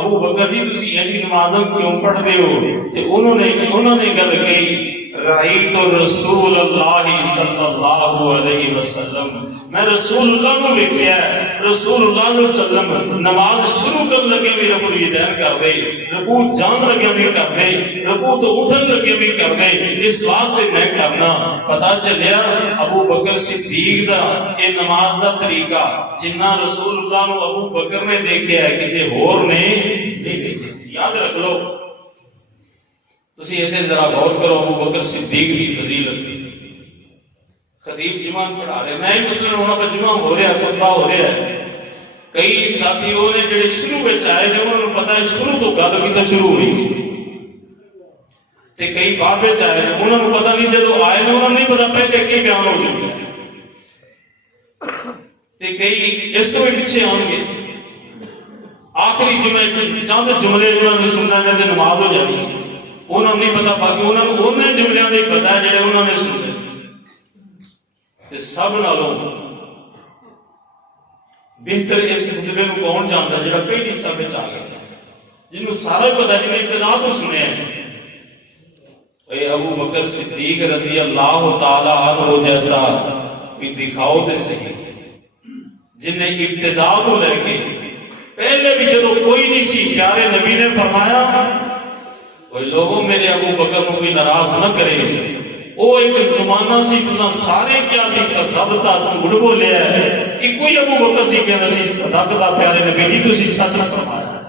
ابو بکر جی تسی ایسی نماز کیوں پڑھدے ہو؟ تے انہوں نے گل کہی رأیت رسول اللہ صلی اللہ علیہ وسلم میں رسول اللہ کو دیکھیا ہے رسول اللہ علیہ وسلم نماز شروع کر لگے بھی رفع الیدین کر دے رکوع جان لگے بھی کر دے رکوع تو اٹھن لگے بھی کر دے اس واسطے میں کرنا پتا چلیا ابو بکر صدیق دا یہ نماز دا طریقہ جنہ رسول اللہ نو ابو بکر نے دیکھیا ہے کسی اور نے نہیں دیکھیا۔ یاد رکھ لو تسی ایسے ذرا غور کرو ابو بکر صدیق کی فضیلت خطیب جمعہ پڑھا رہے میں مثلا ہونا کا جمعہ ہو رہا ہے خطبہ ہو رہا ہے کئی ساتھی وہ نے جڑے شروع وچ آئے نے انہوں نے پتا ہے شروع تو گل کیتا شروع ہوئی تے کئی بعد وچ آئے نے انہوں نے پتا نہیں جدوں آئے نے انہوں نے نہیں پتا پہلے کی بیان ہو چکا تے کئی اس تو بھی پیچھے آؤں گے آخری جمعے چاند جملے انہوں نے سننا تے نماز ہو جانی ہے انہوں نے نہیں پتا باقی انہوں نے جملیاں دے پتا ہے جڑے انہوں نے سنے تے سب نالوں بہتر اس خطبے کو کون جانتا جڑا پہلی صف وچ آ گیا جنوں سارا پتا جنہیں ابتدا تو سنیا ہے اے ابو بکر صدیق رضی اللہ تعالی عنہ جیسا کوئی دکھاؤ تے صحیح جن نے ابتدا تو لے کے پہلے بھی جدوں کوئی نہیں سی پیارے نبی نے فرمایا کوئی لوگوں میرے ابو بکر کو بھی ناراض نہ کرے وہ ایک زمانہ سی تساں سارے کیا سی کذبتا جھوٹ بولیا ہے ایک کوئی ابو بکر سی کہندا سی صدقتا پیارے نبی جی تسی سچ فرمایا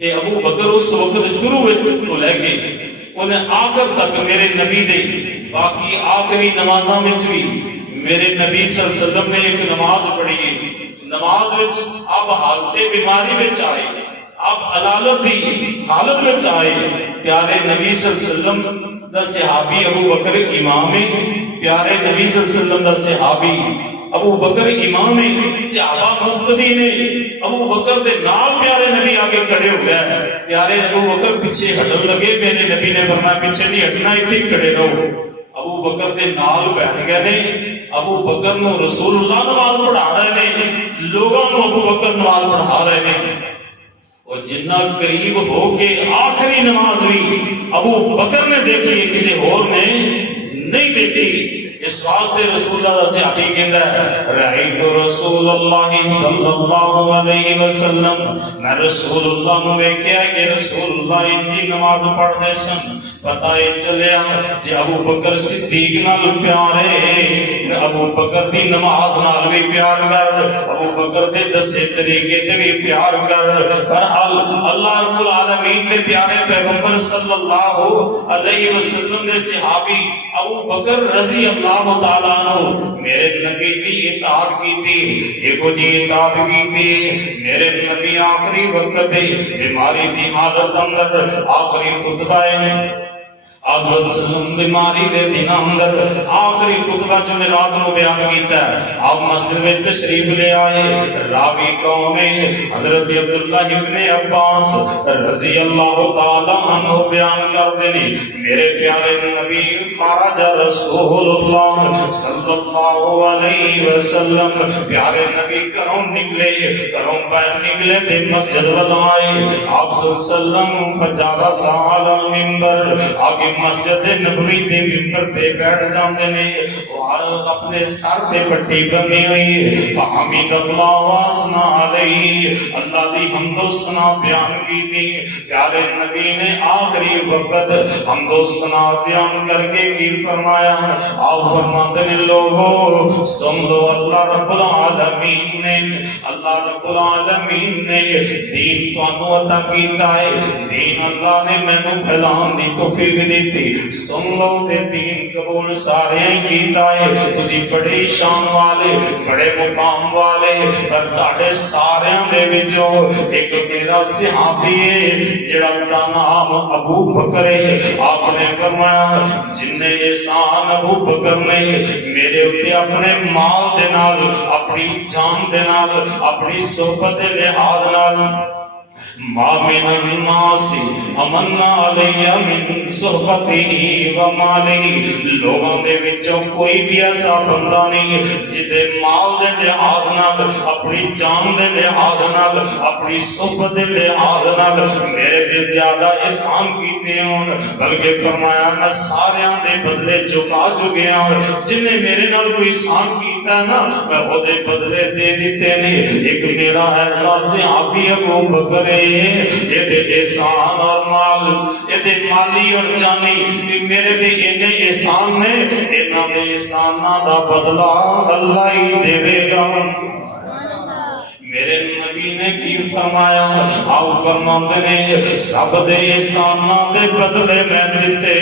اے ابو بکر اس وقت شروع وچ تو لے کے انہیں آخر تک میرے نبی دے باقی آخری نمازاں وچ بھی میرے نبی صلی اللہ علیہ وسلم نے ایک نماز پڑھی نماز وچ اب حالت بیماری وچ آئے اب عدالت دی حالت میں چاہے پیارے نبی صلی اللہ علیہ وسلم دا صحابی ابو بکر امام پیارے نبی صلی اللہ علیہ وسلم دا صحابی ابو بکر امام صحابہ مقتدی نے ابو بکر دے نال پیارے نبی آگے کھڑے ہو گیا پیارے ابو بکر پیچھے ہٹن لگے میرے نبی نے فرمایا پیچھے نہیں ہٹنا اتنے ہی کھڑے رہو ابو بکر دے نال بیٹھ گئے نے ابو بکر نو رسول اللہ نماز پڑھا رہے نے لوگوں نو ابو بکر نماز پڑھا رہے نے اور جنہ قریب ہو کے آخری نماز بھی ابو بکر نے دیکھی کسی اور نے نہیں دیکھی اس واسطے رسول اللہ سے صحابی کہندا ہے رأیت رسول اللہ صلی اللہ علیہ وسلم میں رسول اللہ نو ویکھیا کہ رسول اللہ دی نماز پڑھدے سن پتہ یہ چلیا جے ابو بکر صدیق نال پیار ہے ابو بکر دی نماز نال بھی پیار کر ابو بکر دے دسے طریقے تے بھی پیار کر بہرحال اللہ رب العالمین دے پیارے پیغمبر صلی اللہ علیہ وسلم دے صحابی ابو بکر رضی اللہ تعالیٰ عنہ میرے نبی دی اطاعت کی تھی ایک جی اطاعت کی تھی میرے نبی آخری وقت بیماری دی حالت اندر آخری خطبہ ہے آپ صلی اللہ علیہ وسلم بیماری دے دن اندر آخری خطبہ جو نے رات کو بیان کیتا ہے آپ مسجد میں تشریف لے آئے راوی کون ہے حضرت عبداللہ ابن عباس رضی اللہ تعالی عنہ بیان کرتے ہیں میرے پیارے نبی خرج رسول اللہ صلی اللہ علیہ وسلم پیارے نبی گھروں نکلے گھروں باہر نکلے تے مسجد والوں آئے آپ صلی اللہ علیہ وسلم فجالس علی المنبر آگے مسجد نبوی دے ممبر تے بیٹھ جاندے نے، اپنے سر تے پٹی بنی ہوئی، فحمد اللہ واسنا علیہ، اللہ دی حمد و ثنا بیان کی تھی۔ پیارے نبی نے آخری وقت حمد و ثنا بیان کر کے کی فرمایا، آپ فرماتے ہیں لوگوں سن لو، اللہ رب العالمین نے، اللہ رب العالمین نے دین تانوں عطا کیتا ہے، دین اللہ نے مینوں پھیلان دی توفیق دیتی، سن لو تے دین قبول سارے کیتا ہے۔ تسی بڑی شان والے، بڑے مقام والے، پر تہاڈے ساریاں دے وچوں ایک میرا صحابی ہے جڑا دا نام ابو بکر ہے۔ آپ نے فرمایا جن نے احسان ابو بکر نے میرے اوتے اپنے مال دے نال، اپنی جان دے نال، اپنی صحبت دے لحاظ نال، ما من الناس امن علی من صحبتی و مالی، لوگوں دے وچوں کوئی بھی ایسا بندہ نہیں جدے مال دے لحاظ نال، اپنی جان دے لحاظ نال، اپنی صحبت دے لحاظ نال میرے تے زیادہ احسان کیتے ہون، بلکہ فرمایا میں ساریاں دے بدلے چکا چکے ہوں، جن نے میرے نال کوئی احسان کیتا نا میں وہ دے بدلے دے دیتے نے۔ ایک میرا ایسا صحابی ابو بکر ہے، یہ دے احسان اور مال، یہ دے مالی اور جانی میرے دے انہیں احسان نے، انہاں دے احساناں دا بدلہ اللہ ہی دے گا۔ میرے نبی نے کی فرمایا، آؤ فرماندے نے سب دے احساناں دے بدلے میں دیتے۔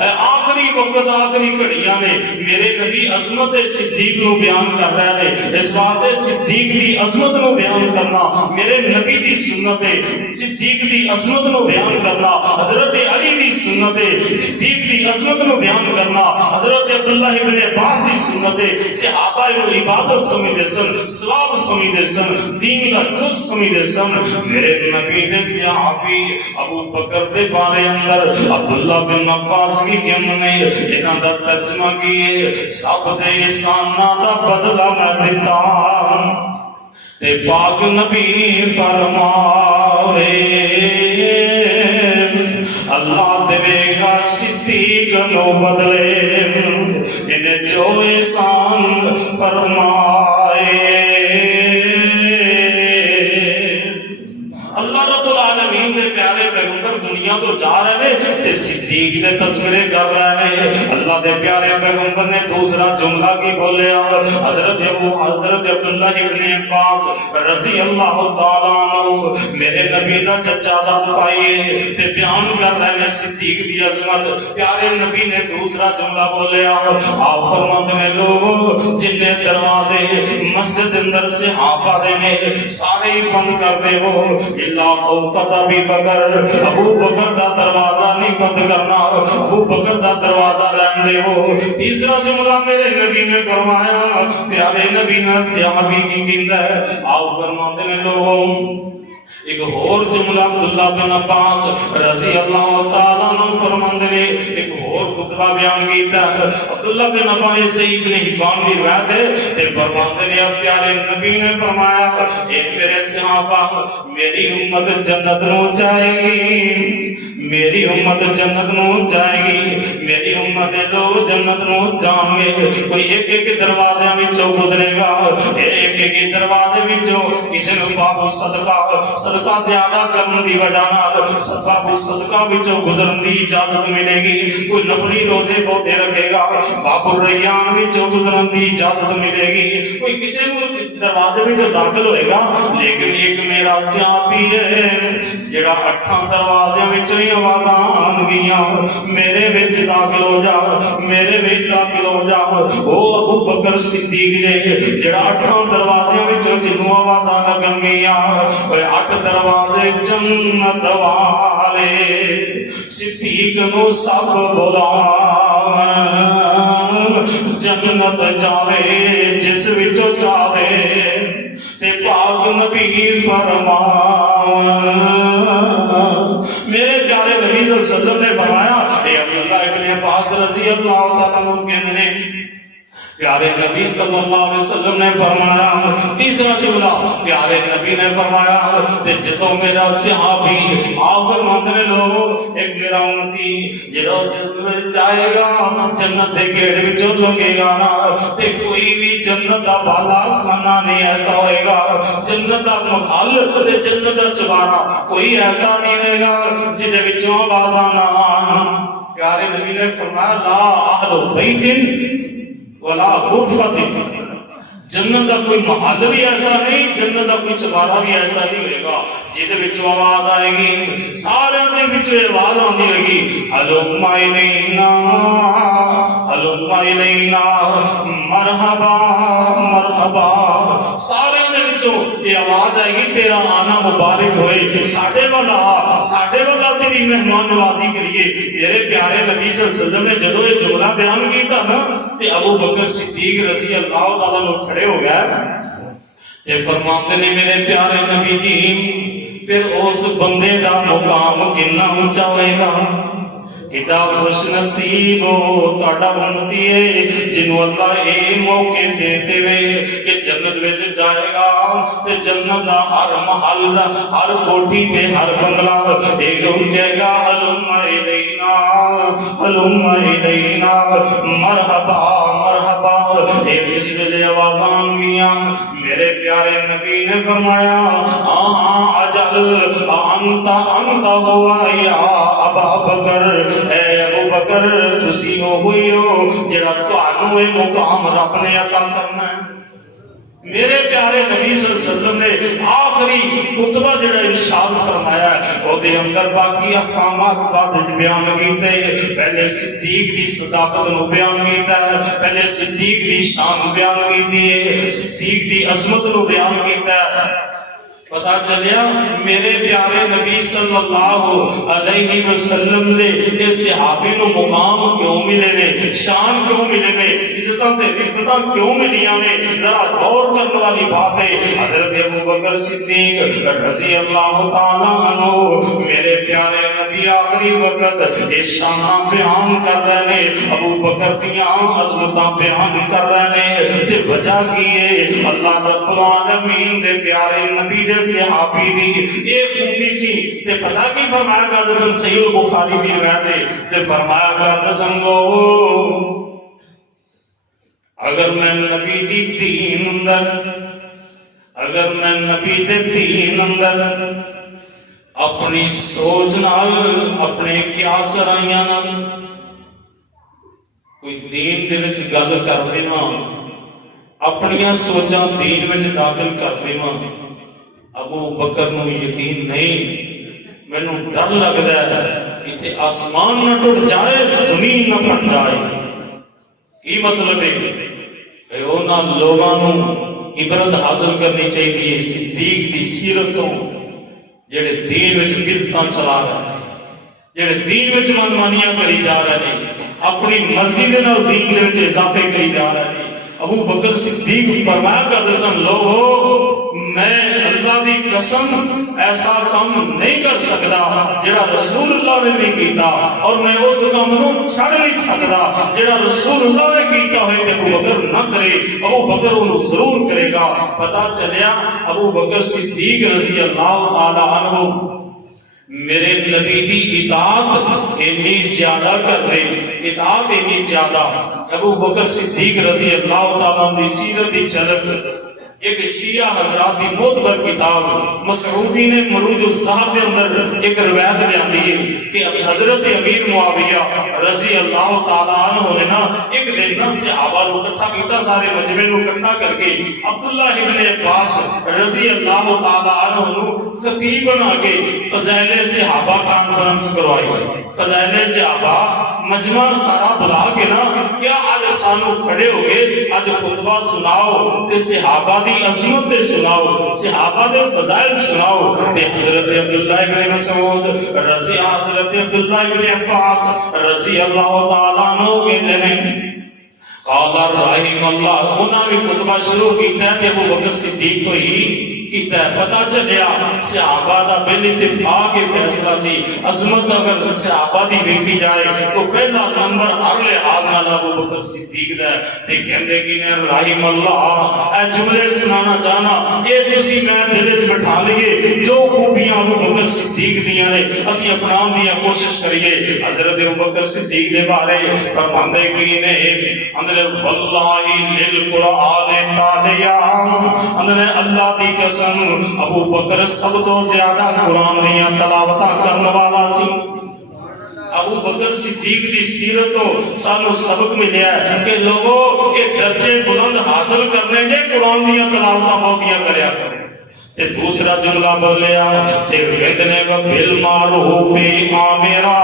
آخری وقت آخری گھڑیاں نے میرے نبی عظمت صدیق نو بیان کر رہے ہیں، اس واسطے صدیق دی عظمت نو بیان کرنا میرے نبی دی سنت ہے، صدیق دی عظمت نو بیان کرنا حضرت علی دی سنت ہے، صدیق دی عظمت نو بیان کرنا حضرت عبداللہ ابن عباس دی سنت ہے۔ صحابہ کو عبادت سمجھدے سن، ثواب سمجھدے سن، دین دا جز سمجھدے سن۔ میرے نبی دے صحابی ابو بکر دے بارے اندر عبداللہ بن عباس کی گم نے انہاں دا ترجمہ کیے، سب دے احساناں دا بدلہ میں دیتا تے پاک نبی فرماوے اللہ دے گا صدیق نو بدلے انہیں جو احسان فرمائے۔ اللہ رب العالمین نے پیارے پیغمبر دنیا تو جا رہے ہیں تے صدیق نے تذکرے کر رہے ہیں۔ اللہ دے پیارے پیغمبر نے دوسرا جملہ کی بولیا، حضرت عبداللہ ابن عباس رضی اللہ تعالیٰ عنہ میرے نبی دا چچا زاد پائیے تے بیان کر رہے ہیں صدیق دی عظمت۔ پیارے نبی نے دوسرا جملہ بولیا، آپ فرماتے ہیں لوگوں جن نے دروازے مسجد اندر صحابہ دے نے سارے ہی بند کر دے وہ اللہ اوقات ابی بکر، ابو بکر دا دروازہ نہیں بند کرنا، ابو بکر دا دروازہ رہن دے وہ۔ تیسرا جملہ میرے نبی نے فرمایا، پیارے نبی نے صحابی کی گندا ہے، آپ فرماتے ہیں لوگوں ایک اور جملہ عبداللہ بن عباس رضی اللہ تعالیٰ عنہ فرماندے نے ایک اور خطبہ بیان کیتا ہے۔ عبداللہ بن عباس سے ابن حبان کی روایت ہے تے فرماندے نے پیارے نبی نے فرمایا اے میرے صحابہ میری امت جنت نو جائے گی، میری امت جنت نو جائے گی، میری امت لوگ جنت نو جان گے۔ کوئی ایک ایک دروازے وچوں گزرے گا، ایک ایک دروازے وچوں کسی نو باب صدقہ زیادہ کرنے کی وجہ نال صدقہ وچوں گزرن کی اجازت ملے گی۔ کوئی نفلی روزے بہتے رکھے گا، باب الریان وچوں گزرن کی اجازت ملے گی۔ کوئی کسی دروازے وچوں داخل ہوئے گا، لیکن ایک میرا صحابی ہے جڑا 8 دروازے وچوں ہی آوازاں آن گیاں میرے وچ داخل ہو جا، میرے وچ داخل ہو جا۔ او ابو بکر صدیق نے جڑا 8 دروازے وچوں جنوں آوازاں لگن گیاں، 8 دروازے جنت والے صدیق نو سب بلا جنت جاوے جس وچوں جاوے تے پاک نبی فرمان۔ میرے پیارے نبی صلی اللہ علیہ وسلم نے فرمایا اے عبداللہ ابن عباس رضی اللہ تعالیٰ عنہ کہنے پیارے نبی صلی اللہ علیہ وسلم نے فرمایا تیسرا جملہ پیارے نبی نے فرمایا کہ جدو میرا صحابی آپ فرماتے ہیں لوگ ایک میرا امتی جدو جنت جائے گا جنت کے گیڑ وچوں لنگے گا نا تے کوئی بھی جنت دا بالا کھانا نہیں ایسا ہوئے گا جنت دا مخالف تے جنت دا چبارا کوئی ایسا نہیں رہے گا جدے وچوں آوازاں نہ آن پیارے نبی نے فرمایا لا اہل بیت ولا غرفت جنت کا کوئی محل بھی ایسا نہیں جنت کا کوئی چبارا بھی ایسا نہیں ہوئے گا جہدے وچوں آواز آئے گی سارے دے وچوں آواز آندی ہوئے گی ہلم الینا ہلم الینا مرحبا مرحبا سارے دے وچوں یہ آواز آئے گی تیرا آنا مبارک ہوئے ساڈے والا تیری مہمان نوازی کریے میرے پیارے نبی صلی اللہ علیہ وسلم نے جدو یہ جملہ بیان کیتا نا تے ابو بکر صدیق رضی اللہ تعالیٰ عنہ کھڑے ہو گئے تے فرماتے نے میرے پیارے نبی جی پھر اس بندے دا مقام کتنا اونچا ہوئے گا کتنا خوش نصیب ہو تہاڈا امتی ہے جنوں اللہ اے موقع دیتے ہوئے کہ جنت وچ جائے گا تے جنت دا ہر محل دا ہر کوٹھی تے ہر بنگلہ اے کہے گا ہلم الینا ہلم الینا مرحبا مرحبا اے جس ویلے آوازاں آنگیاں میرے پیارے نبی نے فرمایا اجل انت ہوا یا ابا بکر اے ابو بکر تسی ہوئی ہو جڑا تانوں اے مقام رب نے عطا کرنا ہے میرے پیارے نبی صلی اللہ علیہ وسلم نے آخری خطبہ جڑا ارشاد فرمایا ہے او دے اندر باقی احکامات بعد وچ بیان کیتے پہلے صدیق دی صداقت نو بیان کیتا ہے پہلے صدیق دی شان بیان کیتی ہے صدیق دی عظمت نو بیان کیتا ہے پتا چلیا میرے پیارے نبی صلی اللہ علیہ وسلم نے اس صحابی نو مقام کیوں ملے نے شان کیوں ملے نے عزتاں تے رفعتاں کیوں ملیاں نے ذرا غور کرنے والی بات ہے حضرت ابو بکر صدیق رضی اللہ تعالی عنہ میرے پیارے نبی آخری وقت یہ شاناں بیان کر رہے ہیں ابو بکر دیاں عظمتاں بیان کر رہے ہیں تے وجہ کی ہے اللہ رب العالمین دے پیارے نبی دے صحابی دی ایک خوبی سی تے پتہ کی فرمایا کا دسم صحیح البخاری دی روایت ہے تے فرمایا کا دسم لو اگر میں نبی دی دین اندر اگر میں نبی دے دین اندر اپنی سوچ نال اپنے قیاس رائیاں نال کوئی دین دے وچ گل کر دیواں اپنیاں سوچاں دین وچ داخل کر دیواں ابو بکر نو یقین نہیں مینوں ڈر لگدا ہے کہ آسمان نہ ٹوٹ جائے زمین نہ پھٹ جائے کی مطلب ہے کہ انہاں لوگاں نو عبرت حاصل کرنی چاہیے صدیق دی سیرت تو جڑے دین وچ بدعتاں چلا رہے ہیں جڑے دین وچ منمانیاں کری جا رہے ہیں اپنی مرضی دے نال دین دے وچ اضافے کری جا رہے ہیں ابو بکر صدیق فرمایا کر دسن لوگو میں اللہ دی قسم ایسا کام نہیں کر سکتا جڑا رسول اللہ نے بھی کیتا اور میں اس کام نو چھڑ نہیں سکتا جڑا رسول اللہ نے کیتا ہوئے تے ابو بکر نہ کرے ابو بکر انہوں ضرور کرے گا پتا چلیا ابو بکر صدیق رضی اللہ تعالی عنہ میرے نبی دی اطاعت اتنی زیادہ کر دے اطاعت اتنی زیادہ ابو بکر صدیق رضی اللہ تعالیٰ عنہ دی سیرت دی جھلک ایک شیعہ حضرات دی معتبر کتاب مسعودی نے مروج الزہب کے اندر ایک روایت بیان دی ہے کہ حضرت امیر معاویہ رضی اللہ تعالیٰ عنہ نے نا ایک دن نا صحابہ کو اکٹھا کیتا سارے مجمع کو اکٹھا کر کے عبداللہ ابن عباس رضی اللہ تعالیٰ عنہ خطیب بنا کے فضائل صحابہ کانفرنس کروائی فضائل صحابہ مجمع سارا بلا کے نا کیا آج سانو کھڑے ہو گئے آج خطبہ سناؤ تے صحابہ دی عظمت تے سناؤ صحابہ دے فضائل سناؤ تے حضرت عبداللہ ابن مسعود رضی حضرت عبداللہ ابن عباس رضی اللہ تعالیٰ عنہ کہتے ہیں قال رحم اللہ انہاں بھی خطبہ شروع کیتا ہے ابو بکر صدیق تو ہی کیتا ہے۔ پتہ چلیا صحابہ دا بل اتفاق کے فیصلہ سی، عظمت اگر صحابہ دی ویکھی جائے تو پہلا نمبر ہر لحاظ نال ابو بکر صدیق دا ہے۔ تے کہندے کہ نے رحم اللہ، اے جملے سنانا چاہنا اے تسی میں دل وچ بٹھا لئیے، جو خوبیاں ابو بکر صدیق دیاں نے اسی اپناؤن دی کوشش کریے۔ حضرت ابو بکر صدیق دے بارے فرماندے کہ نے اندر واللہ للقرآن تالیا، اندر اللہ دی قسم ابو بکر سب تو زیادہ قرآن دیاں تلاوتاں کرنے والا سی۔ ابو بکر صدیق دی سیرت تو سانو سبق ملیا ہے کہ لوگوں کے درجے بلند حاصل کرنے کے قرآن دیاں تلاوتاں بہتیاں کریا کرو۔ تے دوسرا جملہ بولیا تے ویندنے و بالمعروف آمرا،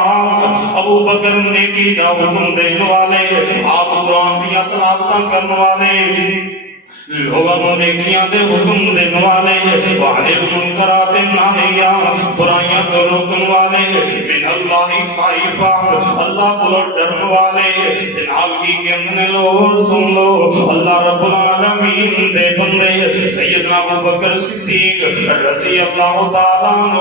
ابو بکر نیکی دا حکم دینے والے، آپ قرآن دیاں تلاوتاں کرنے والے، لوگوں نیکیاں دے حکم دینے والے، وعلى المنکرات نہیاں، برائیاں تو روکن والے، من اللہ خائفا، اللہ کو ڈرن والے۔ جناب کی کہنے لوگ سن لو، اللہ رب العالمین دے بندے سیدنا ابو بکر صدیق رضی اللہ تعالیٰ عنہ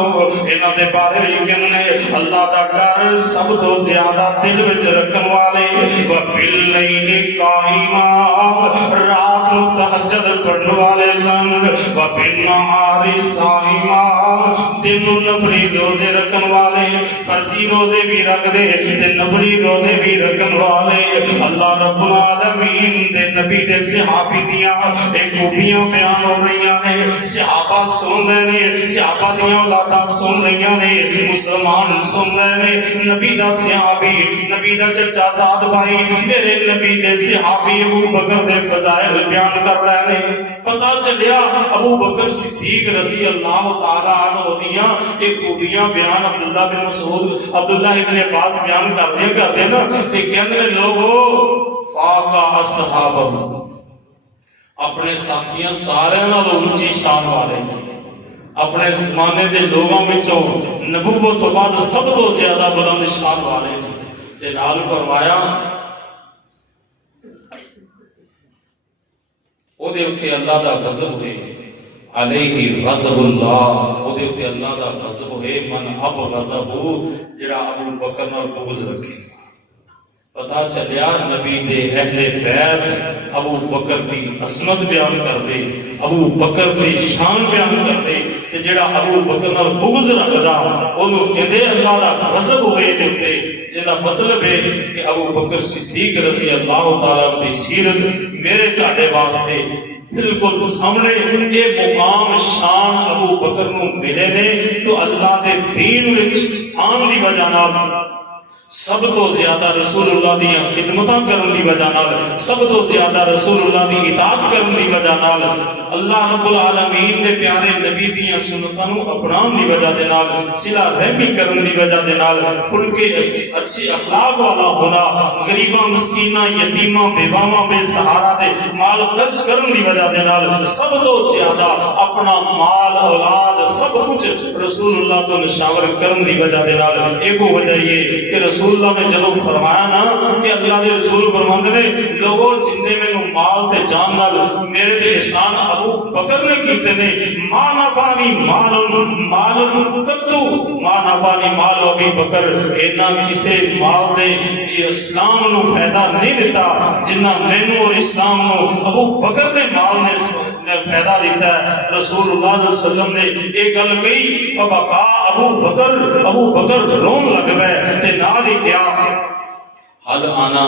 انہاں دے بارے کہنے اللہ دا ڈر سب تو زیادہ دل وچ رکھن والے، وباللیل قائما، رات نو تہجد پڑھنے والے سن، وبالنہار صائما، دن نو نفلی روزے رکھن والے، فرضی روزے بھی رکھ دے تے نفلی روزے بھی رکھن والے۔ اللہ رب العالمین دے نبی دے صحابی دیاں ایک خوبیاں بیان ہو رہی ہیں، صحابہ سن رہے نے، صحابہ دیاں اولاداں سن رہی ہیں، مسلمان سن رہے نے، نبی دا صحابی، نبی دا چچا زاد بھائی، میرے نبی دے صحابی ابو بکر دے فضائل بیان کر رہے ہیں۔ پتہ چلیا ابو بکر صدیق رضی اللہ تعالیٰ عنہ دیاں ایک خوبیاں بیان عبداللہ بن مسعود، عبداللہ ابن عباس بیان کر دے نا تے کہندے نے لوگو فاقا اصحابہ، اپنے ساتھیاں سارے نالوں اونچی شان والے، اپنے زمانے دے لوگوں وچوں نبوت تو بعد سب تو زیادہ بلند شان والے تے نال فرمایا او دے اوتے اللہ دا غضب ہوئے، علیہ غضب اللہ، او دے اوتے اللہ دا غضب ہوئے، من اب غضب ہو جڑا ابو بکر نال بغض رکھے۔ پتہ چلیا نبی دے اہل بیت ابو بکر دی عظمت بیان کر دے، ابو بکر دی شان بیان کر دے، تے جڑا ابو بکر نال بغض رکھدا اونوں کہندے اللہ دا غضب ہوئے تے تے جدا مطلب ہے کہ ابو بکر صدیق رضی اللہ تعالیٰ عنہ دی سیرت میرے تہاڈے واسطے بالکل سامنے یہ مقام شان ابو بکر نو ملے نے تو اللہ دے دین وچ آن دی وجہ نال سب تو زیادہ رسول اللہ دی خدمتاں کرن دی وجہ نال، سب تو زیادہ رسول اللہ دی اطاعت کرن دی وجہ نال، اللہ رب العالمین دے پیارے نبی دیاں سنتاں نو اپنان دی وجہ دے نال، صلہ رحمی کرن دی وجہ دے نال، کھل کے اچھے اخلاق والا ہونا، غریباں مسکیناں یتیماں بیواواں بے سہارا دے مال خرچ کرن دی وجہ دے نال، سب تو زیادہ اپنا مال اولاد سب کچھ رسول اللہ تو نشاور کرن دی وجہ دے نال۔ ایک وجہ یہ کہ رسول اللہ نے جدو فرمایا نا کہ اللہ دے رسول فرماندے نے لوگوں جندے میں مال تے جان نال میرے تے احسان ابو بکر نے کیتے نے، ما نفانی مال قطو، ما نفانی مال ابی بکر، اینا کسے مال دے اسلام نو فائدہ نہیں دیتا جنہ مینوں اور اسلام نو ابو بکر نے مال نے فائدہ دیتا ہے۔ رسول اللہ صلی اللہ علیہ وسلم نے ایک گل کہی، فبکا ابو بکر رون لگ گئے تے نال ہی کیا حد آنا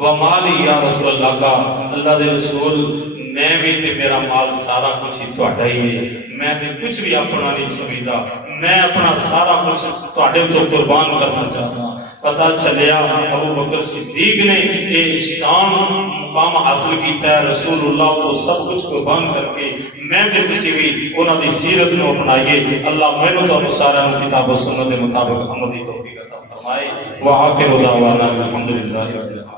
و مالی یا رسول اللہ کا، اللہ دے رسول میں بھی تے میرا مال سارا کچھ ہی تہاڈا ہی ہے، میں تے کچھ بھی اپنا نہیں سمجھدا، میں اپنا سارا کچھ تہاڈے تو قربان کرنا چاہتا ہوں۔ پتہ چلیا ابو بکر صدیق نے یہ شان مقام حاصل کیتا ہے، رسول اللہ تو سب کچھ قربان کر کے میں تے کسی بھی انہاں دی سیرت نو اپنائیے۔ اللہ مینوں تو سارا کتاب و سنت دے مطابق عمل دی توفیق عطا فرمائے۔ وآخر دعوانا الحمدللہ رب العالمین۔